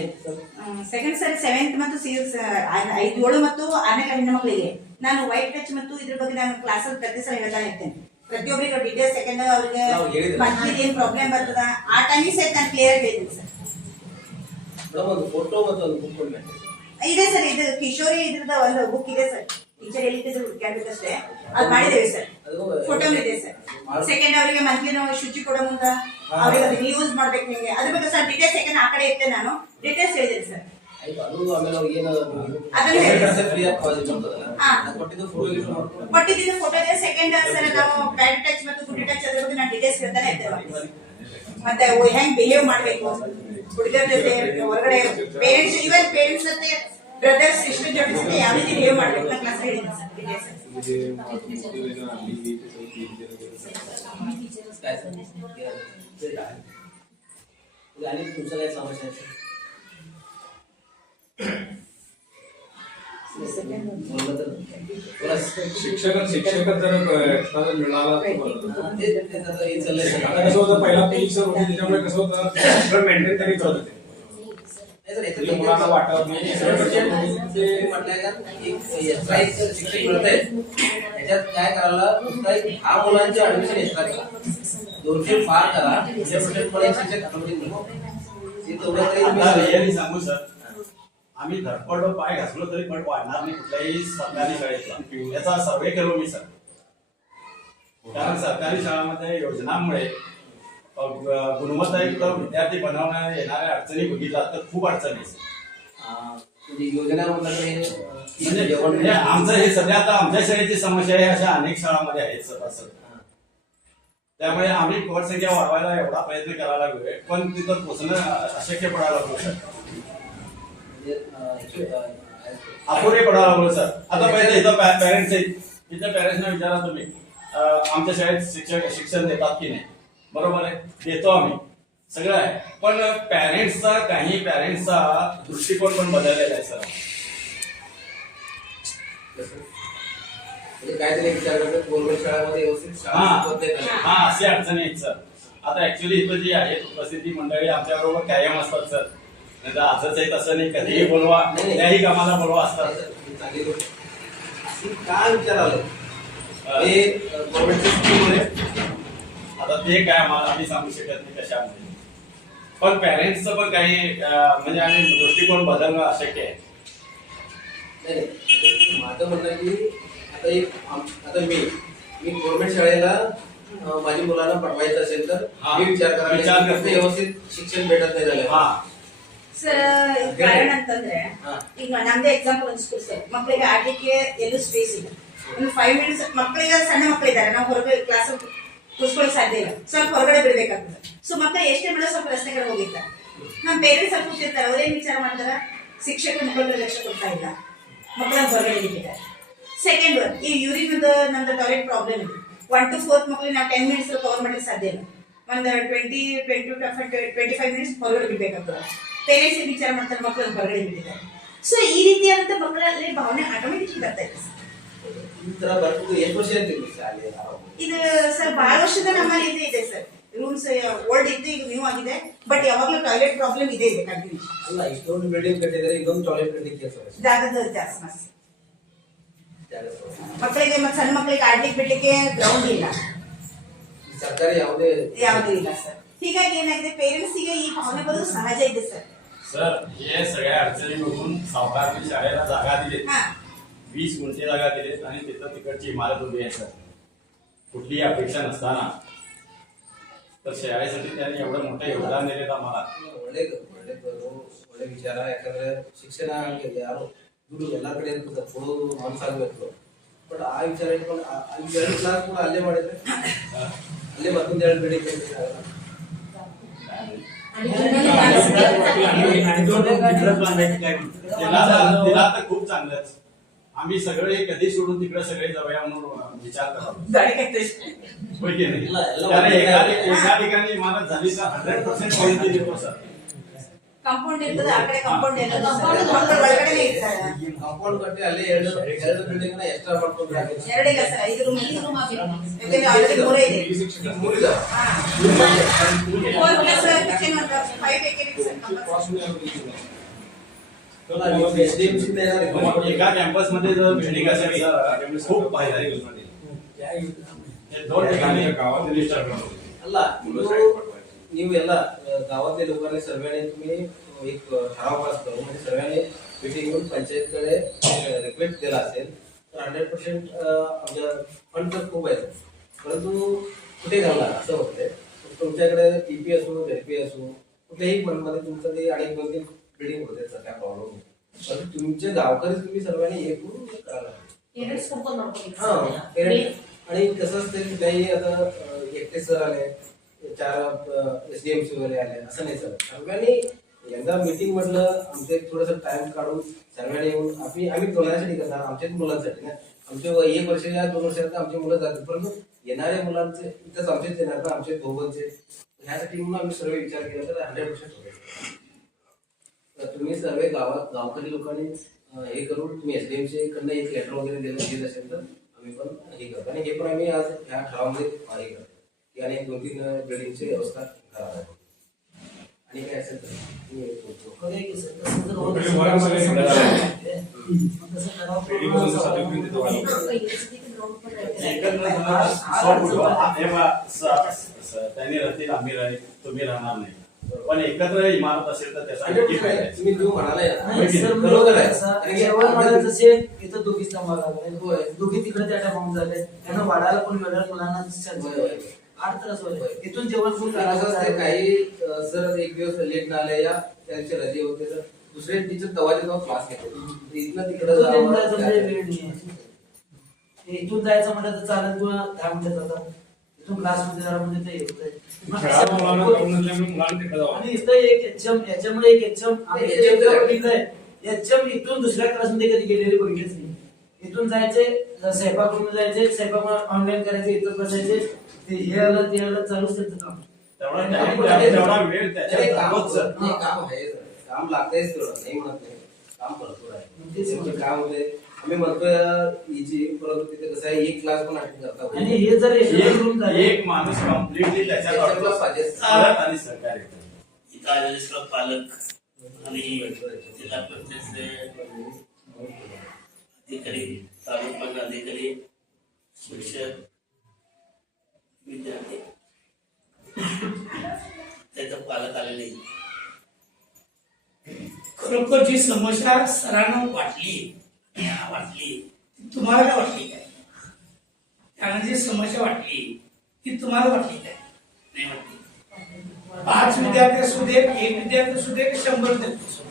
ಸೆಕೆಂಡ್ ಸರಿ 7th ಮತ್ತು 7 ಮತ್ತು 6ನೇ ಹೆಣ್ಣು ಮಕ್ಕಳಿಗೆ ನಾನು ವೈಟ್ ಟಚ್ ಮತ್ತು ಇದ್ರ ಬಗ್ಗೆ ನಾನು ಕ್ಲಾಸಲ್ಲಿ ಪ್ರತಿ ಸಲ ಹೇಳ್ತಾ ಇರ್ತೇನೆ. ಪ್ರತಿಯೊಬ್ಬರಿಗೆ ಡೀಟೇಲ್ಸ್ ಸೆಕೆಂಡ್ ಅವ್ರಿಗೆ ನಾವು ಹೇಳಿದ್ರೆ. ಮಂತ್ಲಿ ಏನ್ ಪ್ರಾಬ್ಲಮ್ ಬರ್ತದ ಆ ಟೈಮಿಗೆ ಸಹಿತ ನಾನು ಕ್ಲಿಯರ್ ಆಗಿ ಹೇಳಿದ್ದೀನಿ ಸರ್. ಮೇಡಮ್ ಒಂದು ಫೋಟೋ ಮತ್ತು ಒಂದು ಬುಕ್ ಕೊಡ್ಬೇಕು. ಇದೆ ಸರ್, ಇದು ಕಿಶೋರಿ ಇದ್ರದ ಒಂದು ಬುಕ್ ಇದೆ ಸರ್. ಟೀಚರ್ ಹೇಳಿದ್ರು ಕೇಳ್ಬೇಕಷ್ಟೇ, ಅದು ಮಾಡಿದ್ದೇವೆ ಸರ್. ಅದು ಫೋಟೋ ಇದೆ ಸರ್. ಸೆಕೆಂಡ್ ಅವರಿಗೆ ಮಂತ್ಲಿ ನಾವು ಶುಚಿ ಕೊಡೋ ಮುಂದ ಅವ್ರಿಗೆ ಅದನ್ನ ಯೂಸ್ ಮಾಡ್ಬೇಕು ನಿಮಗೆ ಅದ್ರ ಬಗ್ಗೆ ಸರ್ ಡೀಟೇಲ್ಸ್ ಸೆಕೆಂಡ್ ಆ ಕಡೆ ಇರ್ತೇನೆ, ನಾನು ಡೀಟೇಲ್ಸ್ ಹೇಳಿದ್ದೀನಿ ಸರ್. ಆಯ್ತು, ಅದು ಆಮೇಲೆ ಅವ್ರಿಗೆ ಏನು ಅದನ್ನ ಹೇಳಿ. ಫ್ರೀ ಆಫ್ ಕಾಲೇಜ್ ಬರ್ತದಲ್ಲ, ಹಾ. ಅದು ಕೊಟ್ಟಿದ್ದು ಫೋಟೋ ಗಿಫ್ಟ್ ಮಾಡ್ಕೊಂಡು ಕೊಟ್ಟಿದ್ದೀನಿ ಫೋಟೋ ಇದೆ. ಸೆಕೆಂಡ್ ಸರ್ ನಾವು ಬ್ಯಾಡ್ ಟಚ್ ಮತ್ತು ಗುಡ್ ಟಚ್ ಅದ್ರ ಬಗ್ಗೆ ನಾನು ಡೀಟೇಲ್ಸ್ ಹೇಳ್ತಾನೆ ಇರ್ತೇವೆ. ಮತ್ತೆ ಹೆಂಗ್ ಬಿಹೇವ್ ಮಾಡ್ಬೇಕು ಹುಡುಗರ ಜೊತೆ, ಹೊರಗಡೆ ಪೇರೆಂಟ್ಸ್, ಇವನ್ ಪೇರೆಂಟ್ಸ್ ಜೊತೆ, ಬ್ರದರ್ಸ್ ಸಿಸ್ಟರ್ ಜೊತೆ ಸಹಿತ ಯಾವ ರೀತಿ ಬಿಹೇವ್ ಮಾಡ್ಬೇಕು ನಾನು ಕ್ಲಾಸ್ ಹೇಳಿದ್ದೀನಿ ಸರ್ ಡೀಟೇಲ್ಸ್. काय सर? आणि तुमचं काय समस्या आहे? बोललं तर बोला. शिक्षक जर एखादा मिळाला तर बरं. ते आता हे चाललंय सर. आता कसं होतं, पहिला पीएच होती त्याच्यामुळे कसं होतं, सगळं मेंटेन तरी करत होते. नाही सर, म्हणजे मुलांना वाटत नाही. ते म्हटलंय का एक एक्स्ट्रा एक शिक्षक मिळत आहे, त्याच्यात काय करायला नुसता एक 10 मुलांचे ऍडमिशन एक्स्ट्रा करा, 200 फार करा, पण एक शिक्षक ऑटोमॅटिक मिळतो. ते तेवढं तरी आता तुम्ही- रिअली सांगू सर, आम्ही धडपड पाय घासलो तरी पण वाढणार नाही कुठल्याही सरकारी शाळेतला. याचा सर्वे केलो मी सर. कारण सरकारी शाळांमध्ये योजनांमुळे गुणवत्तायुक्त विद्यार्थी बनवण्यात येणाऱ्या अडचणी बघितल्या तर खूप अडचणी आहेत. म्हणजे योजना म्हटलं तर हे, म्हणजे आमचं हे सध्या आता आमच्या शाळेची समस्या आहे, अशा अनेक शाळांमध्ये आहेत सर असं. त्यामुळे आम्ही पटसंख्या वाढवायला एवढा प्रयत्न करायला लागलोय, पण तिथं पोहोचणं अशक्य पडायला लागलो सर. अपुरे पडायला लागलो सर. आता पहिले इथं पॅरेंट्स आहेत, इथं पॅरेंट्सना विचारा तुम्ही, आमच्या शाळेत शिक्षण देतात की नाही? बरोबर आहे, देतो आम्ही, सगळं आहे. पण काही पॅरेंट्सचा दृष्टिकोन पण बदललेला आहे सर. म्हणजे काहीतरी विचार करतात गव्हर्नमेंट शाळेमध्ये व्यवस्थित शाळा शिकवत नाहीत. हा असे अडचणी आहेत सर. आता ऍक्च्युली इथं जी आहेत उपस्थिती मंडळी आमच्या बरोबर कायम असतात सर. नाही तर आजच आहे तसं नाही, कधीही बोलवा, कुठल्याही कामाला बोलवा असतात. चांगली गोष्ट. अशी काय विचार आलं हे गव्हर्नमेंटच्या स्कूलमध्ये? आता ते काय आम्ही सांगू शकत नाही कशामध्ये, पण पॅरेंट्सचं पण काही म्हणजे आम्ही दृष्टिकोन बदलणं अशक्य आहे. नाही, माझं म्हणणं की आता मी गव्हर्नमेंट शाळेला माझी मुलांना पठवायचं असेल तर मी विचार करायला व्यवस्थित शिक्षण भेटत नाही झालं. हा ಸರ್ ಕಾರಣ ಅಂತಂದ್ರೆ ಈಗ ನಮ್ದೇ ಎಕ್ಸಾಂಪಲ್ ಒಂದು ಸ್ಕೂಲ್ ಸರ್, ಮಕ್ಕಳಿಗೆ ಆಡ್ಲಿಕ್ಕೆ ಎಲ್ಲೂ ಸ್ಪೇಸ್ ಇಲ್ಲ. ಒಂದು 5 ಮಿನಿಟ್ಸ್ ಮಕ್ಕಳಿಗೆ, ಸಣ್ಣ ಮಕ್ಕಳಿದ್ದಾರೆ, ನಾವು ಹೊರಗೆ ಕ್ಲಾಸ್ ಕೂರ್ಸ್ಕೊಳ್ಳೋಕೆ ಸಾಧ್ಯ ಇಲ್ಲ, ಸ್ವಲ್ಪ ಹೊರಗಡೆ ಬಿಡ್ಬೇಕಾಗ್ತದೆ. ಸೊ ಮಕ್ಕಳು ಎಷ್ಟೇ ಬೇಡ ಸ್ವಲ್ಪ ರಸ್ತೆಗಳು ಹೋಗಿರ್ತಾರೆ. ನಮ್ಮ ಪೇರೆಂಟ್ಸ್ ಅಲ್ಲಿ ಕೂತಿರ್ತಾರೆ, ಅವ್ರೇನ್ ವಿಚಾರ ಮಾಡ್ತಾರ, ಶಿಕ್ಷಕರು ಮಕ್ಕಳಿಗೆ ಲಕ್ಷ್ಯ ಕೊಡ್ತಾ ಇಲ್ಲ, ಮಕ್ಕಳನ್ನ ಹೊರಗಡೆ ಬಿಟ್ಟಿದ್ದಾರೆ. ಸೆಕೆಂಡ್ ಒನ್, ಈ ಯೂರಿನ್ ನಮ್ದು ಟಾಯ್ಲೆಟ್ ಪ್ರಾಬ್ಲಮ್ ಇದೆ. 1 to 4 ಮಕ್ಕಳಿಗೆ ನಾವು 10 ಮಿನಿಟ್ಸ್ ಕವರ್ ಮಾಡಲಿಕ್ಕೆ ಸಾಧ್ಯ ಇಲ್ಲ. ಒಂದು 25 ಮಿನಿಟ್ಸ್ ಹೊರಗಡೆ ಬಿಡ್ಬೇಕಾಗ್ತದೆ. ಪೇರೆಂಟ್ಸ್ ವಿಚಾರ ಮಾಡ್ತಾರೆ, ಮಕ್ಕಳನ್ನ ಹೊರಗಡೆ ಬಿಟ್ಟಿದ್ದಾರೆ. ಸೊ ಈ ರೀತಿಯಾದಂತ ಮಕ್ಕಳಲ್ಲಿ ಭಾವನೆ ಆಟೋಮೆಟಿಕ್ ಬರ್ತಾ ಇದೆ. ಎಷ್ಟು ವರ್ಷ ಇರ್ತೀವಿ ಶಾಲೆ ಇದು ಸರ್ ಬಹಳ ವರ್ಷದ ನಮ್ಮಲ್ಲಿ ಇದೆ ಸರ್. ರೂಮ್ಸ್ ಓಲ್ಡ್ ಇತ್ತು, ಈಗ ನ್ಯೂ ಆಗಿದೆ. ಬಟ್ ಯಾವಾಗಲೂ ಟಾಯ್ಲೆಟ್ ಪ್ರಾಬ್ಲಮ್ ಇದೆ ಕಂಟಿನ್ಯೂ. ಅಲ್ಲ, ಇಷ್ಟೊಂದು ಬಿಲ್ಡಿಂಗ್ ಕಟ್ಟಿದರೆ ಇದೊಂದು ಟಾಯ್ಲೆಟ್ ಕಟ್ಟಿಗೆ ಕೆಲಸ ಜಾಗದ ಜಾಸ್ತಿ ಮಕ್ಕಳಿಗೆ ಮತ್ತೆ ಸಣ್ಣ ಮಕ್ಕಳಿಗೆ ಆಡ್ಲಿಕ್ಕೆ ಬಿಡ್ಲಿಕ್ಕೆ ಗ್ರೌಂಡ್ ಇಲ್ಲ, ಸರ್ಕಾರಿ ಯಾವುದೂ ಇಲ್ಲ ಸರ್. ಹೀಗಾಗಿ ಏನಾಗಿದೆ, ಪೇರೆಂಟ್ಸಿಗೆ ಈ ಭಾವನೆ ಬರೋದು ಸಹಜ ಇದೆ सर. सर हे सगळ्या अडचणी बघून सावकारने शाळेला जागा दिली, 20 गुंठे जागा दिली आणि तिथं तिकडची इमारत उभी आहे सर. कुठलीही अपेक्षा नसताना तर शाळेसाठी त्यांनी एवढं मोठं योगदान दिलेलं आम्हाला. ಒಳ್ಳೇದು ಒಳ್ಳೆ ವಿಚಾರ. ಯಾಕಂದ್ರೆ ಶಿಕ್ಷಣ ಯಾರು ದುಡ್ಡು ಎಲ್ಲಾ ಕಡೆ ಇರ್ತದೆ, ಕೊಡೋದು ಮನಸ್ಸಾಗಬೇಕು. ಬಟ್ ಆ ವಿಚಾರ ಇಟ್ಕೊಂಡು 2 ಕ್ಲಾಸ್ ಕೂಡ ಅಲ್ಲೇ ಮಾಡಿದ್ರೆ ಅಲ್ಲೇ ಮತ್ತೊಂದು 2 ಬಿಲ್ಡಿಂಗ್ ಆಗಲ್ಲ. दिला तर खूप चांगलंच. आम्ही सगळे कधी सोडून तिकडे सगळे जाऊया म्हणून विचार करावा. होय की नाही? त्याने एका ठिकाणी इमारत झाली तर 100% क्वालिटी देतो सर. ಕಾಂಪೌಂಡ್ ಇರ್ತದೆ, ಆ ಕಡೆ ಕಾಂಪೌಂಡ್ ಇರ್ತದೆ, ಮಕ್ಕಳು ಒಳಗಡೆ ಇರ್ತಾರೆ. ಕಾಂಪೌಂಡ್ ಕಟ್ಟಿ ಅಲ್ಲೇ 2 ಬಿಲ್ಡಿಂಗ್ ನ ಎಕ್ಸ್ಟ್ರಾ ಮಾಡ್ಕೊಂಡ್ರೆ ಆಗುತ್ತೆ. 2 ಇಲ್ಲ ಸರ್, 5 ರೂಮ್ ಯಾಕಂದ್ರೆ ಆಲ್ರೆಡಿ 3 ಇದೆ. 3 ಇದೆ. 4 ಪ್ಲಸ್ ಕಿಚನ್ ಅಂತ 5 ಬೇಕಾದ್ರೆ ಸರ್ एका कॅम्पस मध्ये जर बिल्डिंग असेल तर खूप फायदा आहे. हे 2 ठिकाणी गावातील ಅಲ್ಲ, ನೀವು ಎಲ್ಲ गावातल्या लोकांनी सर्वांनी तुम्ही एक ठराव पास करून म्हणजे सर्वांनी मीटिंग घेऊन पंचायतकडे रिक्वेस्ट केला असेल तर 100% आमच्या फंड तर खूप आहे, परंतु कुठे घालणार असं होतंय. तुमच्याकडे टीपी असो, झेडपी असो, कुठल्याही फंडमध्ये तुमचं ते अनेक 2-3 बिल्डिंग होते काय प्रॉब्लेम नाही. परंतु तुमचे गावकरी तुम्ही सर्वांनी एक करून करायला आणि कसं असतं की काही आता एकटे सर आले, 4 SDMC वगैरे आले असं नाही सर. सर्वांनी एकदा मीटिंग म्हटलं आमचे थोडंसं टाइम काढून सर्वांनी येऊन आम्ही तोडण्यासाठी करणार आमच्याच मुलांसाठी ना. आमचे 1 वर्ष या 2 वर्षात आमची मुलं जातात, परंतु येणाऱ्या मुलांचे इथंच आमचेच येणार ना, आमचे दोघांचे. ह्यासाठी म्हणून आम्ही सर्व विचार केला तर 100% होईल. तुम्ही सर्व गावकरी लोकांनी हे करून तुम्ही SDMC कडनं एक लेटर वगैरे दिलं असेल तर आम्ही पण हे करतो. आणि हे पण आम्ही आज ह्या ठरावामध्ये हे करतो की अनेक 2-3 बिल्डिंगची व्यवस्था करावी. आणि काय असेल तर त्यांनी राहतील, आम्ही राहील, तुम्ही राहणार नाही. पण एकत्र इमारत असेल तर त्याचा तुम्ही जो म्हणाला बरोबर आहे. जसे इथं दोघी दोघी तिकडे त्या टायमावर झाले, त्यांना वाढायला पण वेगळ्या मुलांना 8 तास होते. इथून जेवण पण काही सर एक दिवस लेट झाले या त्यांचे रजे होते तर दुसरे टीचर तवाचे जाऊन क्लास घेते. इथनं तिकडे इथून जायचं म्हटलं तर चालत किंवा 10 मिनिटं जातात. इथून क्लास मध्ये जरा म्हणजे ते येतंय. आणि इथं एक याच्यामुळे एक एचएम इथून दुसऱ्या क्लासमध्ये कधी गेलेले बघितलेच नाही. इथून जायचे, स्वयंपाक करून जायचे, स्वयंपाक ऑनलाईन करायचे, इथं करायचे, ते हे आलं ते आलं चालूच त्यांचं काम. तेवढा वेळ काम लागतंय तेवढं नाही म्हणत नाही, काम भरपूर आहे. काम होते आम्ही म्हणतोय हिची, परंतु तिथे कसं आहे 1 क्लास पण अटेंड करता. आणि हे जर एक माणूस कम्प्लिटली त्याच्यात पाहिजे आणि सरकारी इथं आलेले सर्व पालक आणि जिल्हा परिषदेचे अधिकारी, तालुका अधिकारी, शिक्षक, विद्यार्थी, त्याचा पालक आलेले. खरोखर जी समस्या सरांना वाटली तुम्हाला काय वाटली काय? त्यांना जी समस्या वाटली ती तुम्हाला वाटली काय? नाही वाटली. 5 विद्यार्थी असू दे, 1 विद्यार्थी असू दे, 100 विद्यार्थी असू दे,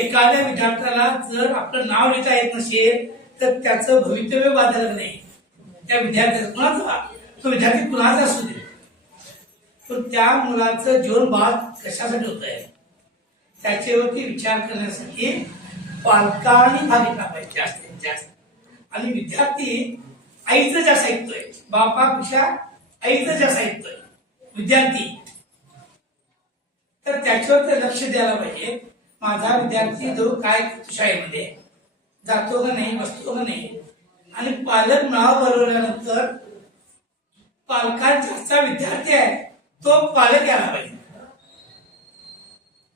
एखाद्या विद्यार्थ्याला जर आपलं नाव लिहिता येत नसेल तर त्याचं भवितव्य बाधक नाही. त्या विद्यार्थ्याचं कुणाचा, तो विद्यार्थी कुणाचा असू दे, पण त्या मुलाचं जीवन बाद कशासाठी होत आहे त्याच्यावरती विचार करण्यासाठी पालकांनी भाग घेतला पाहिजे जास्तीत जास्त. आणि विद्यार्थी आईचं जास्त ऐकतोय, बापापेक्षा आईचं जास्त ऐकतोय विद्यार्थी, तर त्याच्यावर लक्ष द्यायला पाहिजे. माझा विद्यार्थी जो काय शाळेमध्ये जातो का नाही, बसतो का नाही, आणि पालक नाव भरवल्यानंतर पालकांचा विद्यार्थी आहे तो पालक यायला पाहिजे,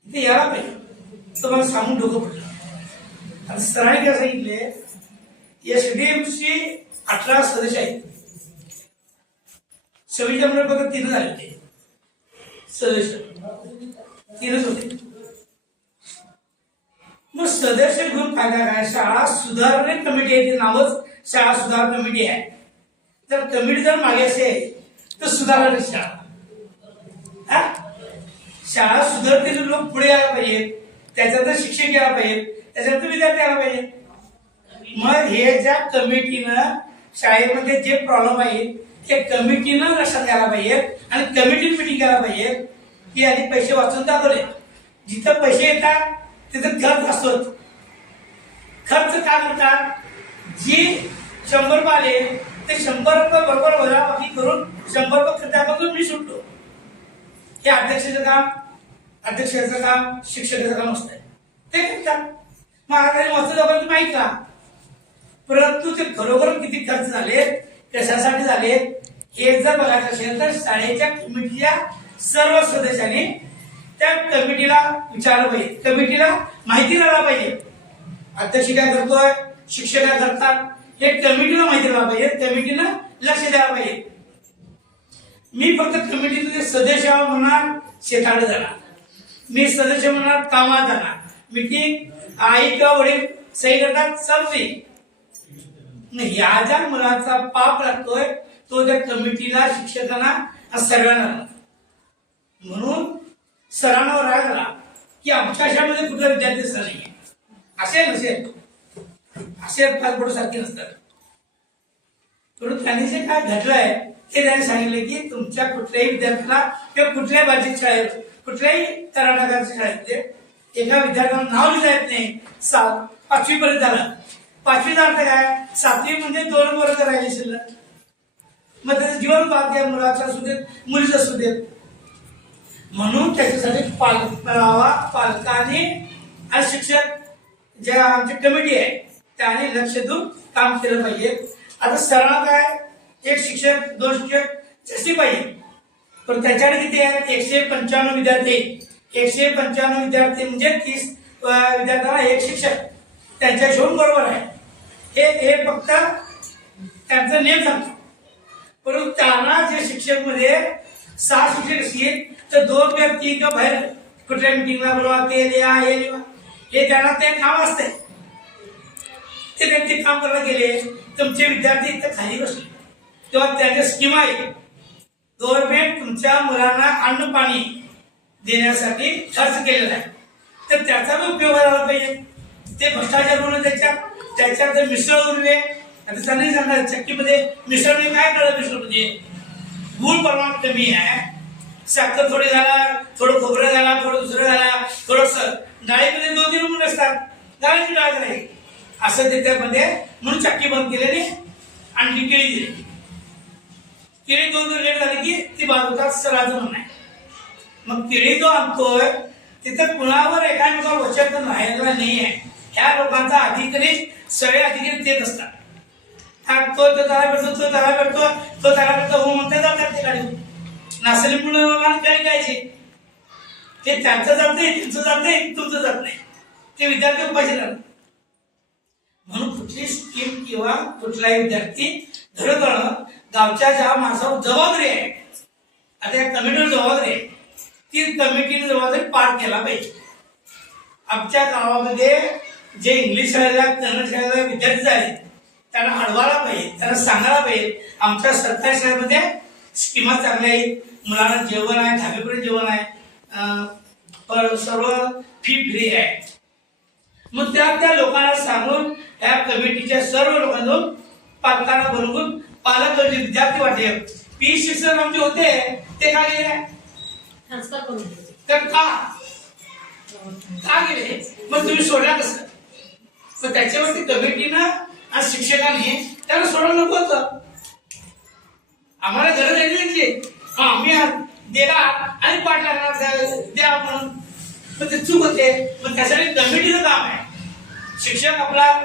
इथे यायला पाहिजे. तो मला सांगून डोकं पडलं. आणि सरांनी काय सांगितले, एसडीएमची 18 सदस्य आहेत, 26 नंबर 3 झाले होते सदस्य, 3च होते. मग सदस्य घेऊन फायदा काय, शाळा सुधारणे कमिटी आहे, ते नावच शाळा सुधार कमिटी आहे. जर कमिटी जर मागे असेल तर सुधारणार शाळा. शाळा सुधारते लोक पुढे यायला पाहिजेत, त्याच्यात शिक्षक यायला पाहिजेत, त्याच्यात विद्यार्थी यायला पाहिजे. मग हे ज्या कमिटीनं शाळेमध्ये जे प्रॉब्लेम आहेत ते कमिटीनं लक्षात घ्यायला पाहिजे आणि कमिटी मिटिंग करायला पाहिजे की आधी पैसे वाचून दाखवले. जिथं पैसे येतात तिथं खर्च असतो. खर्च काय करतात, जी 100 रुपये आले ते 100 रुपये बरोबर वजाबाकी करून 100 रुपये खर्चापासून मी सुटतो. हे अध्यक्षाचं काम, अध्यक्षाचं काम, शिक्षकाचं काम असतं, ते करतात. मग आता वाचून माहित का, परंतु ते खरोखर किती खर्च झाले, कशासाठी झाले हे जर बघायचं असेल तर शाळेच्या कमिटीच्या सर्व सदस्यांनी त्या कमिटीला विचारलं पाहिजे, कमिटीला माहिती द्यायला पाहिजे. अध्यक्ष काय करतोय, शिक्षक काय करतात हे कमिटीला माहिती द्यायला पाहिजे, कमिटीनं लक्ष द्यायला पाहिजे. मी फक्त कमिटीचे सदस्य म्हणणार शेताकडे जाणार, मी सदस्य म्हणणार कामात जाणार, मीटिंग आई किंवा वडील सही करतात चालते. या ज्या मुलाचा पाप लागतोय तो त्या कमिटीला, शिक्षकांना, सगळ्यांना. म्हणून सरांना राग आला की आमच्या शाळेमध्ये कुठला विद्यार्थी असला नाहीये. असेल असे फालपडू सारखे नसतात. परंतु त्यांनी जे काय घडलंय ते त्यांनी सांगितलं की तुमच्या कुठल्याही विद्यार्थ्याला किंवा कुठल्याही भाजीत शाळेत, कुठल्याही कर्नाटकाच्या शाळेतले एका विद्यार्थ्याला नाव लिहिता येत नाही. 5वी पर्यंत झालं, 5वी अर्थ काय, 7वी म्हणजे 2 वर्ग राहिले शिल्लक. मग त्याचं जीवन बाकी मुलाचं असू देत, मुलीचं असू देत. म्हणून त्याच्यासाठी पालकांनी आणि शिक्षक जे आमची कमिटी आहे त्याने लक्ष देऊन काम केलं पाहिजे. आता सरांना काय, एक शिक्षक 2 शिक्षक जास्ती पाहिजे, पण त्याच्याकडे किती आहेत, 195 विद्यार्थी. 195 विद्यार्थी म्हणजे 30 विद्यार्थ्यांना एक शिक्षक, त्यांच्या हिशोब बरोबर आहे. हे फक्त त्यांचा नियम सांगतो. परंतु त्यांना जे शिक्षक मध्ये 6 शिक्षक असतील तर 2 किंवा 3 किंवा बाहेर कुठल्या मिटिंगला बोलवा, ते लिहा, हे लिहा, हे त्यांना ते काम असते. ते त्यांचे काम करायला गेले, तुमचे विद्यार्थी इथं खाली बसले तेव्हा त्यांच्या स्कीम आहे. गव्हर्नमेंट तुमच्या मुलांना अन्न पाणी देण्यासाठी खर्च केलेला आहे, तर त्याचा उपयोग करायला पाहिजे. ते भ्रष्टाचार करून त्याच्यात मिसळ उरले. आता त्यांनी सांगा चक्कीमध्ये मिसळने काय कळलं, मिसळमध्ये गुळ प्रमाण कमी आहे, साखर थोडी घाला, थोडं खोबरं घाला, थोडं दुसरं घाला, थोडस डाळीमध्ये 2-3 नमुने असतात, डाळीची डाळ नाही असं त्याच्यामध्ये, म्हणून चक्की बंद केल्याने आणखी केळी दिली. केळी 2 लेट झाली की ती बाजूचा सराचं म्हणणं आहे. मग केळी जो आणतोय तिथं कुणावर एकामेकावर वचन राहिलेला नाही आहे. ह्या लोकांचा अधिकारी सगळे अधिकारी तेच असतात. तो त्याला भेटतो, तो त्याला भेटतो, तो त्याला भेटतो, हो म्हणते जातात ते गाडी नासली म्हणून गाडी गायची. ते त्यांचं जात नाही, त्यांचं जात नाही, तुमचं जात नाही, ते विद्यार्थी उपाशी राहतात. म्हणून कुठली स्कीम किंवा कुठलाही विद्यार्थी धडकणं गावच्या ज्या माणसावर जबाबदारी आहे, आता या कमिटीवर जबाबदारी आहे, ती कमिटीने जबाबदारी पार केला पाहिजे. आमच्या गावामध्ये जे इंग्लिश शाळेला, कन्नड शाळेला विद्यार्थी झाले त्यांना अडवायला पाहिजे, त्यांना सांगायला पाहिजे आमच्या सरकारी शाळेमध्ये स्कीमा चांगल्या आहेत, मुलांना जेवण आहे, 10वीपर्यंत जेवण आहे, सर्व फी फ्री आहे. मग त्या लोकांना सांगून या कमिटीच्या सर्व लोकांना पालकांना बोलवून पालक विद्यार्थी वाटले पी शिक्षण आमचे होते ते का गेले, ट्रान्सफर करून तर का गेले, मग तुम्ही सोडला कसं. मग त्याच्यावरती कमिटीनं आणि शिक्षकांनी त्याला सोडलं नको होतं. आम्हाला गरज आहे त्यांची, आम्ही दिला आणि पाठ लागणार द्या म्हणून, मग ते चूक होते. मग त्यासाठी कमिटीचं काम आहे. शिक्षक आपला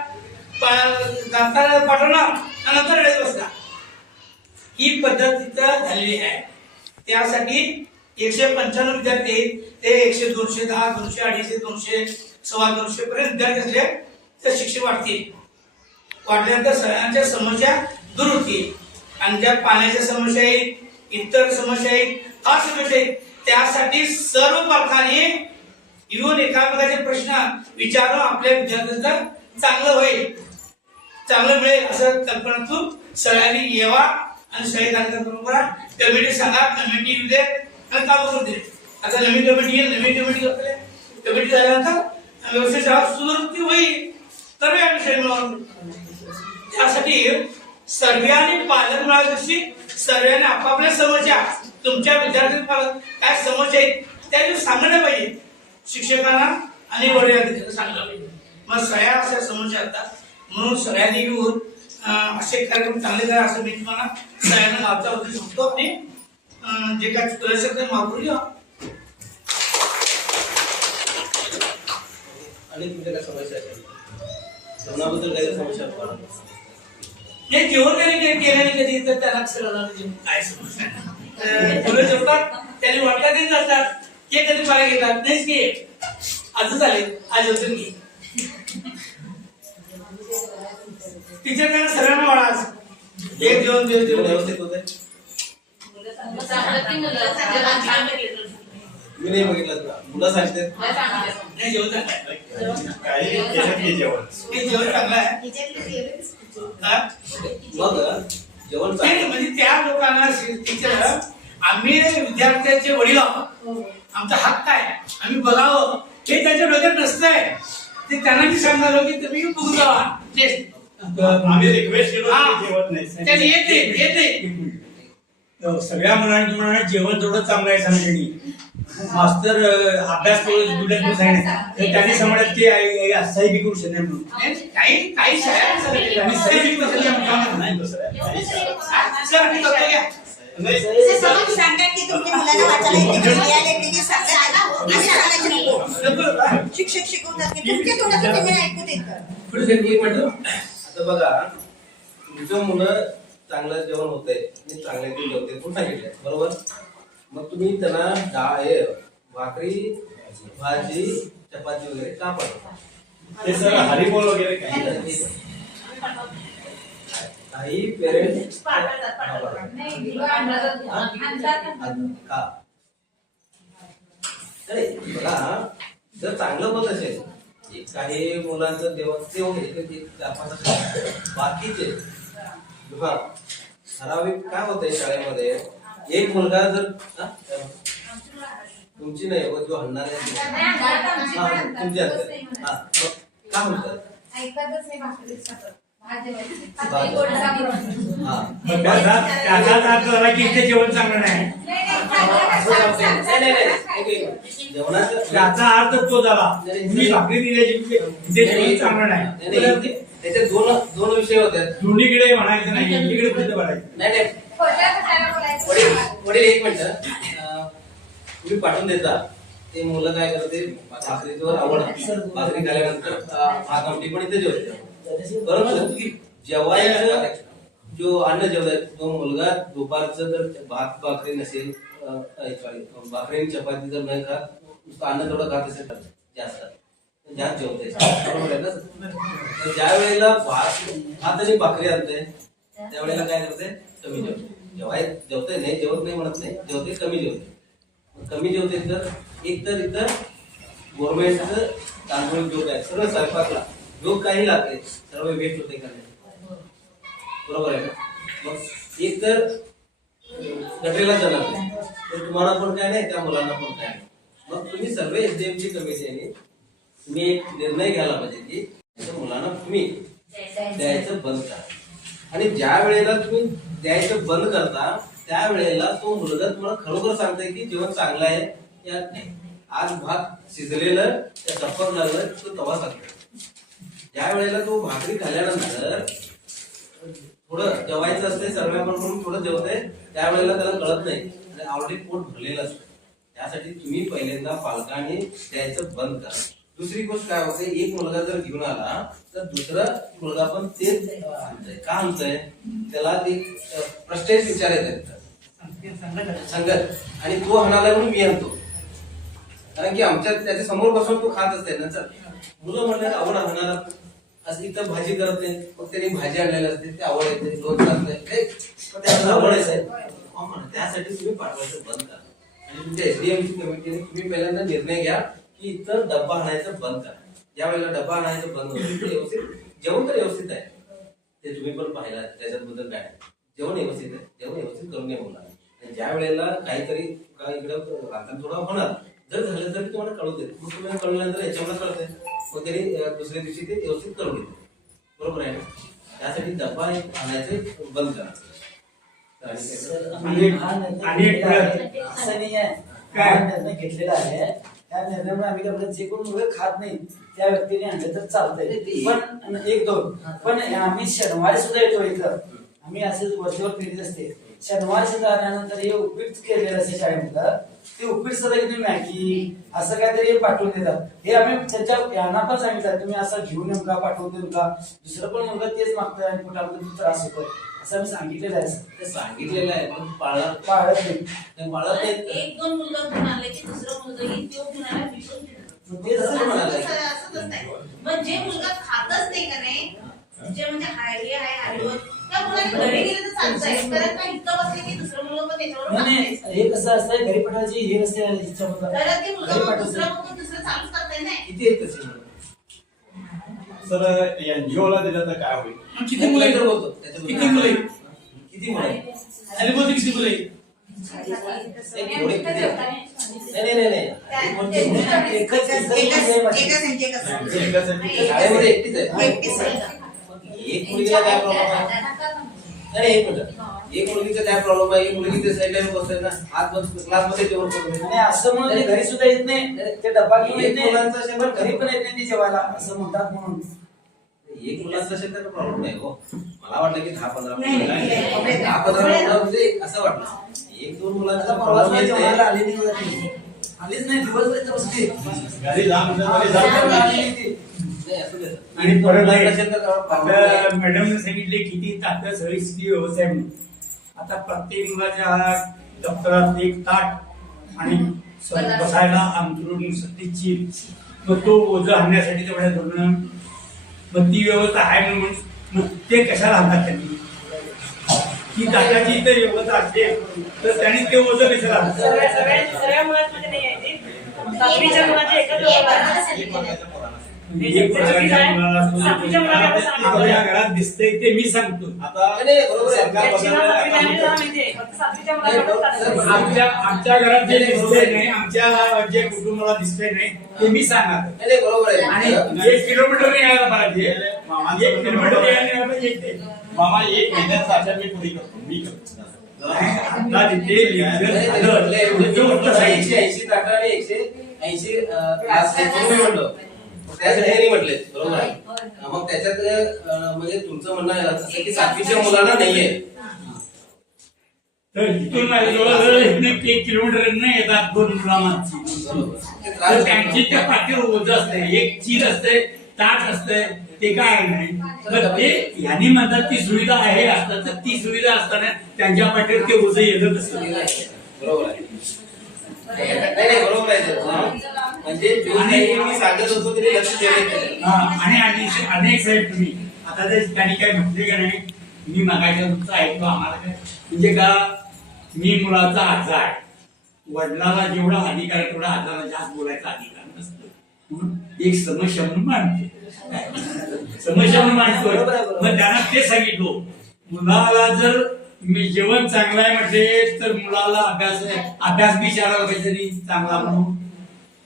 दाताला पाठवणार आणि नंतर रडत बसला. ही पद्धत तिथं झालेली आहे. त्यासाठी 195 विद्यार्थी आहेत. ते 100, 210, 200, 250, 200, 250 पर्यंत विद्यार्थी असले तर शिक्षक वाढतील. वाढल्यानंतर सगळ्यांच्या समस्या दूर होतील. आणि ज्या पाण्याच्या समस्या आहेत, इतर समस्या आहेत, हा समस्या आहेत, त्यासाठी सर्व पालकांनी येऊन एकामेकाचे प्रश्न विचारून आपल्या विद्यार्थ्यांचं चांगलं होईल, चांगलं मिळेल असं कल्पनातून सगळ्यांनी यावा आणि सगळे कार्यक्रम करा. कमिटी सांगा, कमिटी येऊ दे आणि काम करू दे. आता नवीन कमिटी येईल, नवीन कमिटी झाल्यानंतर व्यवस्थित सुधारती होईल तर या विषय मिळून. त्यासाठी सर्वे आणि पालक मिळाल्या दिवशी सर्वांनी आपापल्या समस्या, तुमच्या विद्यार्थी पालक काय समस्या आहेत त्या सांगणं पाहिजे शिक्षकांना आणि वडील सांगलं पाहिजे. मग सगळ्या अशा समस्या असतात. म्हणून सगळ्यांनी येऊन असे कार्यक्रम चांगले करा असं मी तुम्हाला सगळ्यांना गावच्या वतीने सांगतो. आणि जे काय चुकलं असेल ते माफ करू द्या. आणि तुमच्या काय समस्या असेल जेवणाबद्दल काही समस्या असतात हे जेवण केल्याने कधी तर त्याला काय समस्या मुलं जेवतात त्यांनी वाटका देत जातात. ते कधी मला घेतात नाहीच की आजच आले आज होतं की टीचर सर्वांना वाढा एक जेवण व्यवस्थित होते. मी नाही बघितलं मुलं सांगते नाही जेवण चांगलं काही केलं की जेवण हे जेवण चांगलं आहे. मग जेवण नाही, म्हणजे त्या लोकांना टीचर आम्ही विद्यार्थ्यांचे वडील आहोत, आमचा हक्क आहे, आम्ही बघावं हे त्यांच्या डोक्यात नसतंय. ते त्यांना मी सांगणार की तुम्ही बघून जावा. आम्ही रिक्वेस्ट केलो तरी जेवत नाही. त्यांनी येत नाही. सगळ्या मुलांनी तुम्हाला जेवण तेवढं चांगलं आहे सांगितलं. मास्तर अभ्यास करून त्यांनी समजत की सही बी करू शकणार म्हणून. काही शाळा आणि सही बी करू शकणार नाही दुसरं काही सर आम्ही करतो घ्या. सांगा की तुमच्या मुलाला वाचायला येते की लिहायला येते की सांगा. आम्ही सांगायचं नको. शिक्षक शिकवतात की तुमच्या तोंडातून तुम्ही ऐकू देत. आता बघा तुमचं मुलं चांगलं जेवण होतंय आणि चांगले ते जेवते पण सांगितलंय बरोबर. मग तुम्ही त्यांना डाळ भाकरी भाजी चपाती वगैरे का पाठवता? ते सर हरिबोल वगैरे काही नाही. काही पेरेंट्स का अरे बघा जर चांगलं होत असेल काही मुलांचं जेवण ते होते बाकीचे हा ठराविक काय होतंय शाळेमध्ये एक मुलगा जर तुमची नाही जो हणणार आहे तुमची असते हा काय म्हणतात जेवण चांगलं नाही त्याचा अर्थ तो झाला मी भाकरी दिल्याची ते जेवण चांगलं नाही. त्याचे दोन विषय होते दोन्हीकडे म्हणायचं नाही एकीकडे कुठे म्हणायचं नाही. वडील एक मिनिट तुम्ही पाठवून देता ते मुलं काय करते भाकरीवर आवड भाकरी खाल्यानंतर भात आमटी पण इथे जेवते. परंतु जेवायचं जो अन्न जेवताय तो मुलगा दुपारचं जर भात भाकरी नसेल भाकरी चपाती जर नाही खात नुसतं अन्न तेवढं खात असेल जास्त जास्त जेवते बरोबर आहे ना. ज्या वेळेला भात आणि भाकरी आणते त्यावेळेला काय करते कमी जेवते. जेवते नाही जेवत नाही म्हणत नाही जेवते कमी जेवते. कमी जेवते तर एक तर इथं गव्हर्नमेंटचं तांदूळ जोग आहे सर्व स्वयंपाकला जोग काही लागते सर्व वेट होते का नाही बरोबर आहे ना. मग एक तर गटरीला जाणार तर तुम्हाला पण काय नाही त्या मुलांना पण काय नाही. मग तुम्ही सर्व एसडीएमची कमिटीने तुम्ही एक निर्णय घ्यायला पाहिजे की मुलांना तुम्ही द्यायचं बंद करा. आणि ज्या वेळेला तुम्ही द्यायचं बंद करता त्यावेळेला तो मुलगा तुम्हाला खरोखर सांगतोय की जेवण चांगलं आहे या नाही. आज भात शिजलेलं त्या टप्पक लागलं तो तवा सांगतो. ज्या वेळेला तो भाकरी खाल्ल्यानंतर थोडं जेवायचं असते सर्व म्हणून थोडं जेवतंय त्यावेळेला त्याला कळत नाही आणि ऑलरेडी पोट भरलेलं असतं. त्यासाठी तुम्ही पहिल्यांदा पालकांनी द्यायचं बंद करा. दुसरी गोष्ट काय होते, एक मुलगा जर घेऊन आला तर दुसरा मुलगा पण तेच आणतोय. का आणतोय? त्याला ते प्रश्न विचारायचे संगत, आणि तो हाणाला म्हणून मी आणतो. कारण की आमच्या त्याच्या समोर बसून तो खात असते ना. मुलं म्हणलं आवड हाणाला असं इथं भाजी करत नाही, मग त्यांनी भाजी आणलेली असते, ते आवड येते, लोणचं असते, त्याला आवडायचं. त्यासाठी तुम्ही पाठवायचं बंद करा. आणि तुमच्या एसडीएमसी कमिटीने तुम्ही पहिल्यांदा निर्णय घ्या की इतर डब्बा आणायचं बंद करा. ज्या वेळेला डब्बा आणायचं बंद होतं व्यवस्थित जेवण तर व्यवस्थित आहे, ते तुम्ही पण पाहिला, त्याच्याबद्दल काय जेवण व्यवस्थित आहे, जेवण व्यवस्थित करून नाही बोला. ज्या वेळेला काहीतरी इकडं राहताना थोडा होणार जर झालं तर तुम्हाला कळू देत, मग तुम्हाला कळल्यानंतर याच्यामुळे कळतंय, मग तरी दुसऱ्या दिवशी ते व्यवस्थित करून देते. बरोबर आहे ना? त्यासाठी डब्बा आणायचं बंद करा. आणि असं नाही आहे, काय निर्णय घेतलेला आहे त्या निर्णयामुळे आम्ही काय जे कोण मुलं खात नाही त्या व्यक्तीने आणलं तर चालतंय. पण 1-2 पण आम्ही शनिवारी सुद्धा येतो इथं, आम्ही असेच वरच्यावर फिरत असते. शनिवारी सुद्धा आल्यानंतर हे उपीट केलेलं असते शाळेमध्ये, ते उपीट सुद्धा तुम्ही मॅगी असं काहीतरी पाठवून देतात. हे आम्ही त्यांच्या यांना पण सांगितलं तुम्ही असं घेऊन येऊ का, पाठवून देऊ का, दुसरं पण मुलगा तेच मागतंय आणि पोटामध्ये त्रास होतोय असं आम्ही सांगितलेलं आहे. ते सांगितलेलं आहे पण पाळत पाळत नाही. 1-2 मुलगा घेऊन आले की दुसरा मुलगा येईल, तो घेऊन आला मी पण घेऊन ते आला. जसं म्हणाले असंच असतंय. पण जे मुलगा खातच नाही का नाही, जे म्हणजे हायवे आहे हरिवत, त्या मुलाने घरी गेलं तर चालतंय. कारण काय इतकं बसले की दुसरं मुलगा पण त्याच्यावर नाही टाकायचं. हे कसं असतंय घरी पाठवायची हे असते ह्याच्यामध्ये. कारण ते मुलगा घरी मग पाठवायचं. दुसरा मग दुसरं चालूच करताय नाही. किती आहेत तसे मुलं? सर एनजीओ ला दिलं तर काय होईल? किती मुलं आहेत? बोलतो किती मुलं आहेत? किती मुलं आहेत? आणि बोलतो किती मुलं आहेत? थोडे किती आहेत? नाही. एकच शाळेमध्ये एकटीच आहे. एकटीच आहे. एक मुलगीला काय प्रॉब्लेम आहे? नाही, एक मिनिट. एक मुलगीचा काय प्रॉब्लेम आहे? एक मुलगी ते साईडला बसते ना, हात क्लासमध्ये जेवण करून आणि असं म्हणून ते घरी सुद्धा येत नाही, ते डब्बा घेऊन येत नाही, मुलांचं असेल पण घरी पण येत नाही ते जेवायला असं म्हणतात म्हणून. एक मुलांचं असेल तर प्रॉब्लेम नाही हो. मला वाटलं की 10-15 नाही, नाही, नाही. 10-15 मुलं म्हणजे असं वाटलं 1-2 मुलांचा आता परवाच प्रॉब्लेम जेवायला आहे. आली नाही बघा ती. आलीच नाही, दिवसभर इथं बसली. घरी जा म्हणलं तरी जात जेवायला नाही. आली नाही ती. नाही, असू दे. आणि परत आहे, असेल तर problem आता नाही. मॅडमने सांगितले किती ताकद सगळी व्यवस्था आहे म्हणून. आता प्रत्येक मुलाच्या दप्तरात एक ताट आणि बसायला अंथरूण सतीची, मग तो ओझं आणण्यासाठी तेवढ्या धरणं, मग ती व्यवस्था आहे म्हणून मग ते कशाला आणतात त्यांनी? ती ताटाची इथं व्यवस्था असते तर त्यांनी ते ओझं कशाला आणतात? सगळ्या मुलांमध्ये नाही आहे ते. 7वीच्या मुलाचे एकच एक प्रकारच्या मुलाला आपल्या घरात दिसतंय ते मी सांगतो. आता नाही, बरोबर आहे. सरकार आमच्या घरात जे दिसतंय नाही, आमच्या जे कुटुंबाला दिसतंय नाही ते मी सांगणार. नाही, बरोबर आहे. आणि 1 किलोमीटर यायला पाहिजे, 1 किलोमीटर यायला पाहिजे. मामा एक महिन्याचा आशा मी पुरी करतो, मी करतो. आता तिथे लेक्चर झालं, जो होतं साहेब. 180 ताटा आणि 180 क्लास तुम्ही म्हणलो त्यासाठी नाही म्हटले, बरोबर आहे. मग त्याच्यात म्हणजे तुमचं म्हणणं आहे असं की 7वीच्या मुलांना नाहीये. तर इथून जवळजवळ 1 किलोमीटर नाही येतात 2 मुलांची. बरोबर. ते तर त्रास त्यांची त्या पाठीवर ओझं असते, एक चीर असते, ताट असते, ते काय नाही. पण ते ह्यांनी म्हणतात ती सुविधा आहे असतात, तर ती सुविधा असताना त्यांच्या पाठीवर ते ओझं येतच असतं. बरोबर आहे. नाही, बरोबर आहे ते. म्हणजे जो काही मी सांगत होतो तरी लक्ष द्यायला आणि अनेक साहेब तुम्ही आता त्या ठिकाणी काय म्हटले का नाही, मी मागायचं तुमचं ऐकतो आम्हाला काय म्हणजे का मी मुलाचा आजा आहे, वडिलाला जेवढा अधिकार आहे तेवढा आजाला जास्त बोलायचा अधिकार नसतो, म्हणून एक समस्या म्हणून मांडतो, समस्या म्हणून मांडतोय. मग त्यांना ते सांगितलो मुलाला जर मी जेवण चांगलं आहे म्हटले तर मुलाला अभ्यास बी करायला पाहिजे तरी चांगला म्हणून.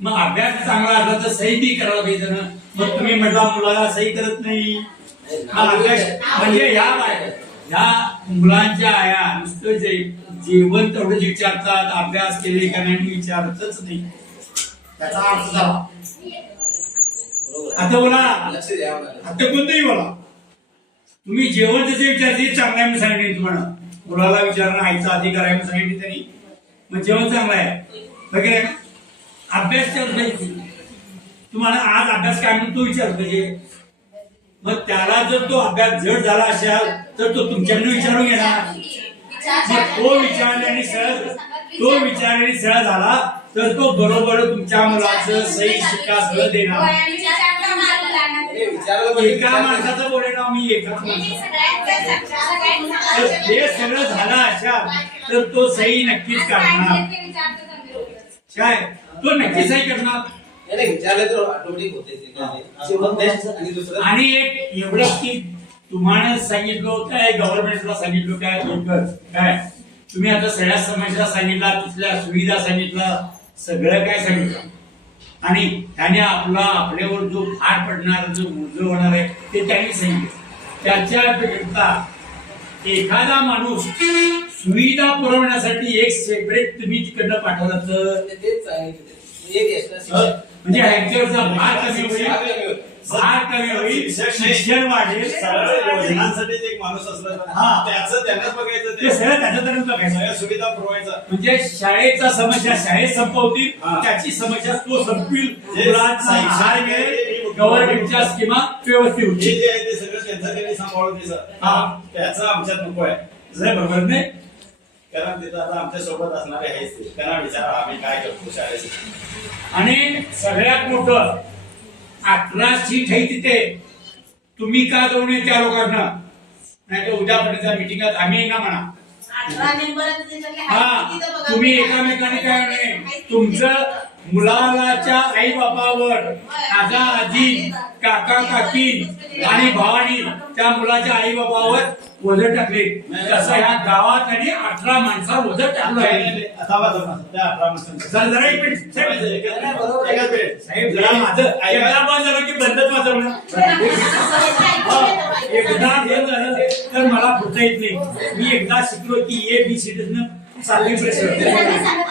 मग अभ्यास चांगला असला तर सही बी करायला पाहिजे ना. मग तुम्ही म्हटला मुलाला सही करत नाही, अभ्यास म्हणजे ह्या मुलांच्या आया नुसतं जेवण तेवढंच विचारतात, अभ्यास केले का नाही विचारतच नाही. त्याचा अर्थ झाला. आता बोला, लक्ष द्या मला. आता कोणतंही बोला, तुम्ही जेवण जसे विचारते चांगलं आहे मी सांगितले तुम्हाला, मुलाला विचारणं आईचा अधिकार आहे म्हणून सांगितले त्यांनी, मग जेवण चांगलं आहे वगैरे. अभ्यास तुम्हाला आज अभ्यास काय म्हणून तो विचारला पाहिजे. मग त्याला जर तो अभ्यास जड झाला असेल तर तो तुमच्याकडून विचारून घेणार. मग तो विचारल्याने सरळ झाला तर तो बरोबर तुमच्या मुलाचं सही शिक्का सरळ देणार. एका माणसाचं बोले ना मी एका तर ते सगळं झालं अशा तर तो सही नक्कीच काढणार. काय तो नक्की सही करणार. विचारलं तर ऑटोमॅटिक होते. आणि एक एवढं की तुम्हाला सांगितलं काय गव्हर्नमेंटला सांगितलं काय एकच काय तुम्ही आता सगळ्या समस्या सांगितला तिथल्या सुविधा सांगितल्या सगळं काय सांगितलं आणि त्याने आपल्यावर जो भार पडणार जो मुर्ज होणार आहे ते त्यांनी सांगितलं. त्याच्याकरिता एखादा माणूस सुविधा पुरवण्यासाठी एक सेपरेट तुम्ही तिकडनं पाठवलं तर तेच सांगितलं म्हणजे ह्यांच्यावरचा भार कमी होईल. भार कमी होईल शिक्षण वाढेल. योजनांसाठी एक माणूस असला त्याचं त्यांनाच बघायचं ते सगळं त्याच्यातच बघायचं. सगळ्या सुविधा पुरवायचा म्हणजे शाळेचा समस्या शाळेत संपवतील त्याची समस्या तो संपतील. मुलांचा आहार मिळेल गव्हर्नमेंटच्या स्कीमा व्यवस्थित हे होतील. जे आहे ते सगळं त्यांचं त्यांनी सांभाळून त्याचं आमच्यात नको आहे. बरोबर नाही. कारण तिथं आता आमच्या सोबत असणारे आहेच ते त्यांना विचारा आम्ही काय करतो शाळेसाठी. आणि सगळ्यात मोठं 18 सीट आहे तिथे तुम्ही का जाऊ नये त्या लोकांना. नाही तर उद्यापर्यंत मिटिंगात आम्ही ना म्हणा. 18 मेंबर तुम्ही एकामेकाने काय नाही तुमचं मुलाच्या आई बापावर आजा आजी काका काकी आणि भावानी त्या मुलाच्या आई बाबावर वजन टाकले. तसं ह्या गावात आणि 18 माणसावर वजन टाकलं आहे. त्या 18 माणसांचं जरा एक मिनिट साहेब एकच मिनिट. साहेब जरा माझं एकदा बंद झालं की बंदच माझं म्हणा. एकदा हे झालं तर मला पुढता येत नाही. मी एकदा शिकलो की ABCD सातवी प्रश्न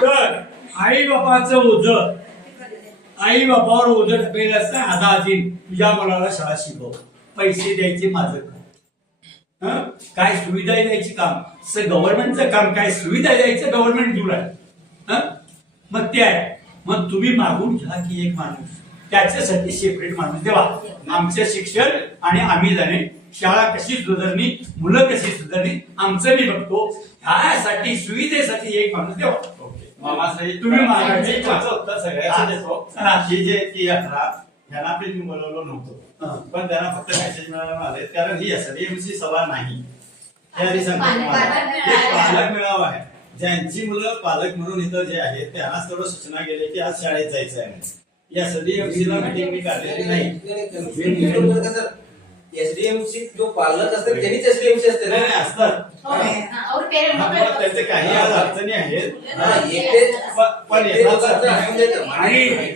तर आई बापाचं ओझं आई बापावर ओझं टाकलेलं असतं. आता आजी तुझ्या मुलाला शाळा शिकव पैसे द्यायचे माझं काम काय सुविधा द्यायची काम गव्हर्नमेंटचं काम काय सुविधा द्यायचं गव्हर्नमेंट दूर आहे. मग ते आहे. मग तुम्ही मागून घ्या की एक माणूस त्याच्यासाठी सेपरेट माणूस देवा. आमचं शिक्षण आणि आम्ही जाणे शाळा कशी सुधारणी मुलं कशी सुधारणी आमचं मी बघतो. ह्यासाठी सुविधेसाठी एक माणूस देवा. मामासाहेब तुम्ही मागायचे उत्तर सगळ्याचं देतो. ही जे ती 18 ह्यांना पण मी बोलवलं नव्हतं पण त्यांना फक्त मेसेज मिळाला आले कारण ही SDMC सभा नाही. हे पालक मेळावा आहे. ज्यांची मुलं पालक म्हणून इथं जे आहेत त्यांनाच तेवढं सूचना गेली की आज शाळेत जायचं आहे. या SDMC ला मीटिंग मी काढलेली नाही. SDMC जो पालक असतात त्यांनीच SDMC असते नाही असतात त्याचे काही आज अडचणी आहेत पण आणि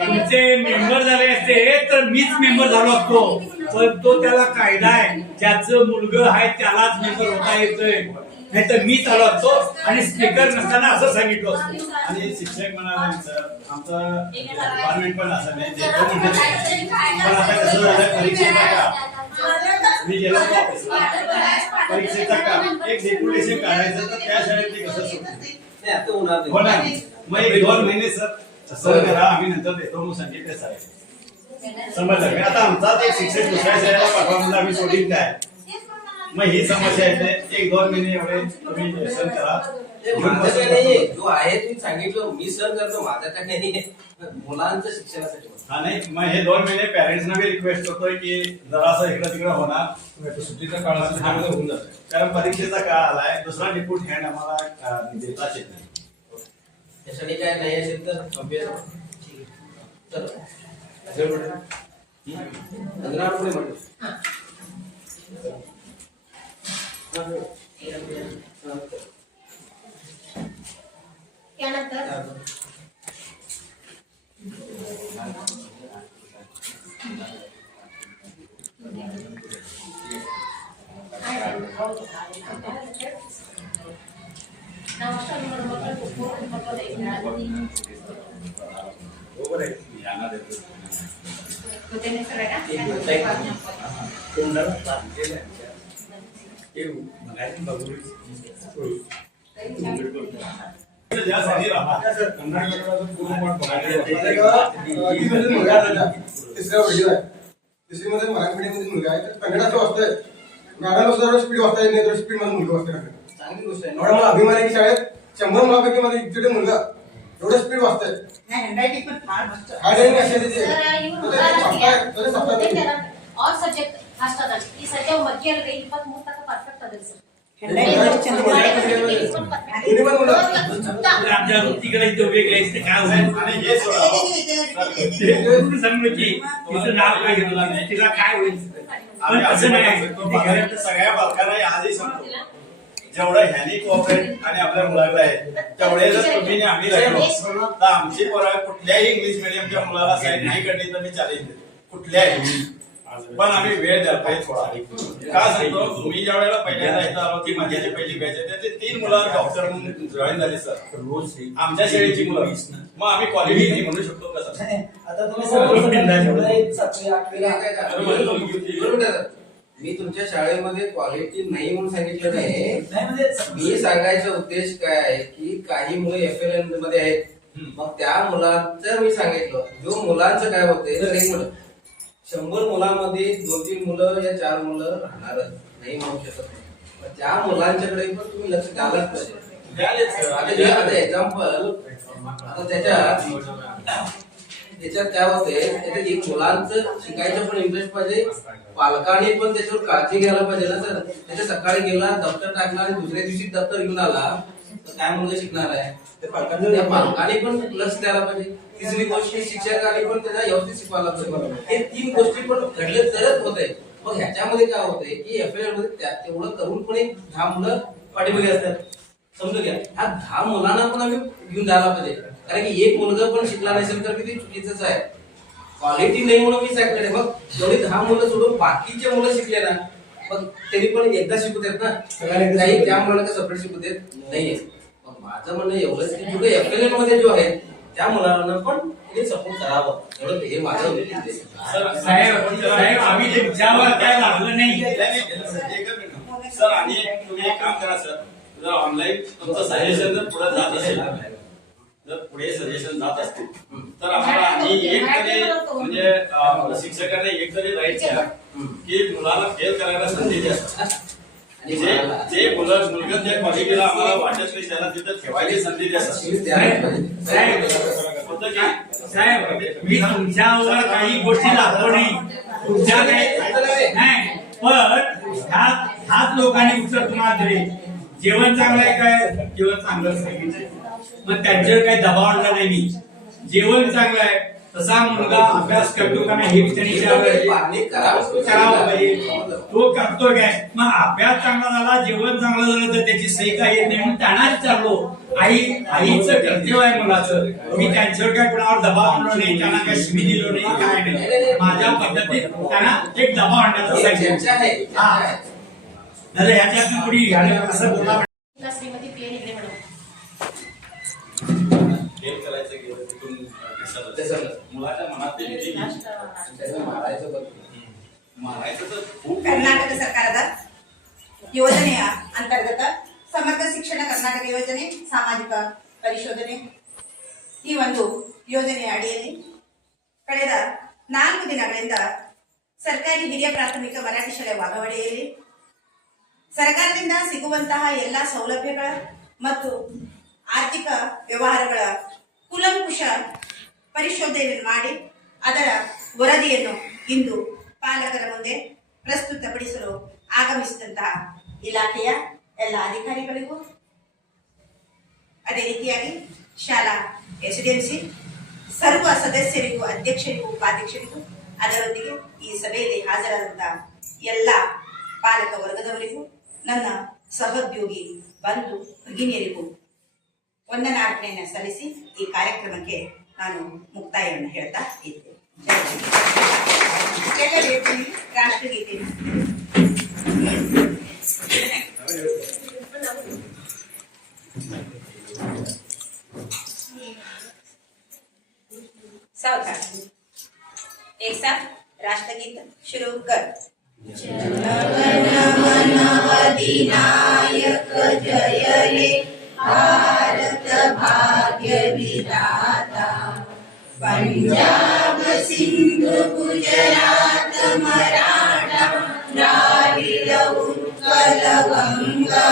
तुमचे मेंबर झाले असते तर मीच मेंबर झालो असतो. पण तो त्याला कायदा आहे ज्याचं मुलगा आहे त्यालाच मेंबर होता येतोय. नाही तर मी चालू असतो आणि स्पीकर नसताना असं सांगितलं असतं. आणि शिक्षक म्हणाले सर आमचं डिपार्टमेंट पण असं नाही जे तो म्हणते पण आता कसं झालं परीक्षेचा का मी गेलो ऑफिसला परीक्षेचा का एक डेप्युटेशन काढायचं तर त्या शाळेत ते कसं आता होणार होणार मग 1-2 महिने सर करा आम्ही नंतर देतो म्हणून सांगितले साहेब. समजलं आता आमचाच एक शिक्षक दुसऱ्या शाळेला पाठवा म्हणजे आम्ही सोडीन काय. मग ही समस्या येते 1-2 महिने एवढे तुम्ही निरसन करा. जो आहे तुम्ही सांगितलं मी सर करतो माझ्याकडे नाही मुलांच्या शिक्षणासाठी. हा नाही मग हे 2 महिने पॅरेंट्सना मी रिक्वेस्ट करतोय की जरासं इकडं तिकडं होणार सुट्टीचा काळ असेल होऊन जातं कारण परीक्षेचा काळ आलाय. दुसरा डिप्यूट हँड आम्हाला देताच येत नाही. त्यासाठी काय नाही असेल तर कम्पेअर त्यानंतर बरोबर आहे तोंडाला बांधलेलं आहे. तिसऱ्या व्हिडिओ आहे तिसरीमध्ये मराठी मीडियम मुलगा आहे तर कन्नडाचं वाचतोय गाण्यानुसार स्पीड वाचता येत नाही तर स्पीड मध्ये मुलगा वाचतोय चांगली गोष्ट आहे. एवढा मला अभिमान आहे की शाळेत 100 मुलापैकी मध्ये इकडे मुलगा एवढं स्पीड वाचतोय नाही हँडरायटिंग पण फार मस्त हार्ड आहे असे त्याचे और सब्जेक्ट फास्ट आता ಈ ಸದ್ಯ ಮಧ್ಯ 23 ತನಕ ಪರ್ಫೆಕ್ಟ್ ಅದ ಸರ್ आमच्या वृत्तीकडे तो वेगळे असते काय होईल आणि हे सोडा समजून की तिचं नाव काय घेतलं नाही तिला काय होईल पण आम्ही असं नाही सगळ्या पालकांना आजही सांगतो जेवढं ह्यानी कोऑपरेट आणि आपल्या मुलाकडे आहे तेवढे जर तुम्ही आणि आम्ही राहिलो तर आमची पोरं कुठल्याही इंग्लिश मिडियमच्या मुलाला साईड नाही काढली तर मी चॅलेंज देतो कुठल्याही पण आम्ही वेळ द्यायला पाहिजे थोडा का सांगतो मी ज्या वेळेला पहिल्यांदा इथं आलो ती माझ्याची पहिली बॅच आहे त्याचे 3 मुलं डॉक्टर म्हणून जॉईन झाले सर आमच्या शाळेची मुलं मग आम्ही क्वालिटी नाही म्हणू शकतो कसं आता तुम्ही सांगितलं 7वी 8वीला बरोबर आहे. मी तुमच्या शाळेमध्ये क्वालिटी नाही म्हणून सांगितलं नाही. नाही म्हणजे मी सांगायचा उद्देश काय आहे की काही मुलं FLN मध्ये आहेत मग त्या मुलांचं मी सांगितलं जो मुलांचं काय होतंय तर एक मुलं 100 मुलांमध्ये 2-3 मुलं या 4 मुलं राहणारच नाही म्हणू शकत नाही. मग त्या मुलांच्याकडे पण तुम्ही लक्ष द्यायलाच पाहिजे. आता एक्झाम्पल आता त्याच्यात काय होते त्याच्यात एक मुलांचं शिकायचं पण इंटरेस्ट पाहिजे पालकांनी पण त्याच्यावर काळजी घ्यायला पाहिजे ना सर. त्याच्या सकाळी गेला दप्तर टाकला आणि दुसऱ्या दिवशी दप्तर घेऊन आला तर काय मुलं शिकणार आहे त्या पालकांनी पण लक्ष द्यायला पाहिजे. तिसरी गोष्ट शिक्षकांनी पण त्यांना व्यवस्थित शिकवायला पाहिजे. हे 3 गोष्टी पण घडले तरच होत आहे. मग ह्याच्यामध्ये काय होतंय की FLN मध्ये तेवढं करून पण एक 10 मुलं पाठीमागे असतात समजून घ्या. ह्या 10 मुलांना पण आम्ही घेऊन जायला पाहिजे कारण की एक मुलगा पण शिकला नसेल तर किती चुकीचंच आहे. क्वालिटी नाही म्हणून मी सांगते मग जेवढी 10 मुलं सोडून बाकीचे मुलं शिकले ना मग त्यांनी पण एकदा शिकू देत ना काही त्या मुलांना काय सेपरेट शिकू देत नाहीये. मग माझं म्हणणं एवढंच की कुठे FLN मध्ये जो आहे त्या मुलांना पण हे सपोर्ट करावं एवढं हे माझं उद्देश आहे. साहेब आम्ही तुमच्यावर काय लागलं नाही सर आणि तुम्ही एक काम करा सर जर ऑनलाईन तुमचं सजेशन जर पुढे जात असेल जर पुढे सजेशन जात असतील तर आम्हाला आणि एक तरी म्हणजे शिक्षकांनी एक तरी राईट केला की मुलाला फेल करायला संधी द्या. जे मुलगा त्या क्वालिटीला आम्हाला वाटत नाही त्याला तिथं ठेवायची संधी द्या. साहेब मी तुमच्यावर काही गोष्टी लागतो नाही तुमच्या नाही पण हाच लोकांनी उत्तर तुम्हाला दिले जेवण चांगलं आहे काय जेवण चांगलं सांगितलं मग त्यांच्यावर काही दबाव आणला नाही मी जेवण चांगलं आहे तसा मुलगा अभ्यास करतो का नाही हे करावं पाहिजे तो करतो काय मग अभ्यास चांगला झाला जेवण चांगलं झालं तर त्याची सही काय येत नाही म्हणून त्यांनाच चाललो आईचं कर्तव्य आहे मुलाचं मी त्यांच्यावर काय कोणावर दबाव आणलो नाही त्यांना काय शिवी दिलो नाही काय नाही माझ्या पद्धतीत त्यांना एक दबाव आणण्याचा ह्याच्यातून कुणी असं बोला Shrimati P N Ingale madam fail करायचं गेलं तिथून मुलाच्या मनात मारायचं तर खूप ಕರ್ನಾಟಕ ಸರ್ಕಾರದ ಯೋಜನೆಯ ಅಂತರ್ಗತ ಸಮಗ್ರ ಶಿಕ್ಷಣ ಕರ್ನಾಟಕ ಯೋಜನೆ ಸಾಮಾಜಿಕ ಪರಿಶೋಧನೆ ಈ ಒಂದು ಯೋಜನೆಯ ಅಡಿಯಲ್ಲಿ ಕಳೆದ 4 ದಿನಗಳಿಂದ ಸರ್ಕಾರಿ ಹಿರಿಯ ಪ್ರಾಥಮಿಕ ಮರಾಠಿ ಶಾಲೆ ವಾಘವಾಡಿಯಲ್ಲಿ ಸರ್ಕಾರದಿಂದ ಸಿಗುವಂತಹ ಎಲ್ಲ ಸೌಲಭ್ಯಗಳ ಮತ್ತು ಆರ್ಥಿಕ ವ್ಯವಹಾರಗಳ ಕೂಲಂಕುಷ ಪರಿಶೋಧನೆಯನ್ನು ಮಾಡಿ ಅದರ ವರದಿಯನ್ನು ಇಂದು ಪಾಲಕರ ಮುಂದೆ ಪ್ರಸ್ತುತಪಡಿಸಲು ಆಗಮಿಸಿದಂತಹ ಇಲಾಖೆಯ ಎಲ್ಲ ಅಧಿಕಾರಿಗಳಿಗೂ ಅದೇ ರೀತಿಯಾಗಿ ಶಾಲಾ ಎಸ್ಡಿಎಂಸಿ ಸರ್ವ ಸದಸ್ಯರಿಗೂ ಅಧ್ಯಕ್ಷರಿಗೂ ಉಪಾಧ್ಯಕ್ಷರಿಗೂ ಅದರೊಂದಿಗೆ ಈ ಸಭೆಯಲ್ಲಿ ಹಾಜರಾದಂತಹ ಎಲ್ಲ ಪಾಲಕ ವರ್ಗದವರಿಗೂ ನನ್ನ ಸಹೋದ್ಯೋಗಿ ಬಂಧು ಭಗಿನಿಯರಿಗೂ ವಂದನಾರ್ಪಣೆಯನ್ನು ಸಲ್ಲಿಸಿ ಈ ಕಾರ್ಯಕ್ರಮಕ್ಕೆ ನಾನು ಮುಕ್ತಾಯವನ್ನು ಹೇಳ್ತಾ ಇದ್ದೇನೆ. ರಾಷ್ಟ್ರಗೀತೆ सावधान एक साथ राष्ट्रगीत शुरू कर. जनगण मन अधिनायक जय हे भारत भाग्य विधाता पंजाब सिंध गुजरात मराठा द्राविड उत्कल गंगा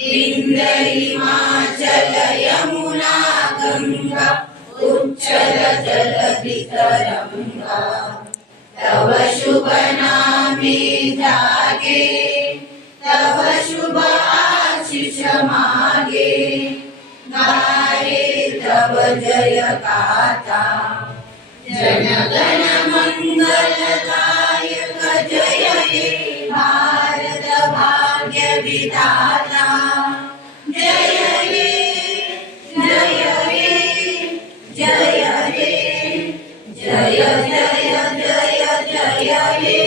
विंध्य हिमाचल यमुना गंगा उच्चल जलधि तरंगा तव शुभ नामे जागे तव शुभ आशीष मागे गाये तव जय गाथा जनगण मंगलदायक जय हे भारत भाग्य विधाता जय हे जय हे जय हे जय जय जय जय हे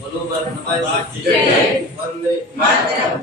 बोलो भारत माता की जय। वंदे मातरम।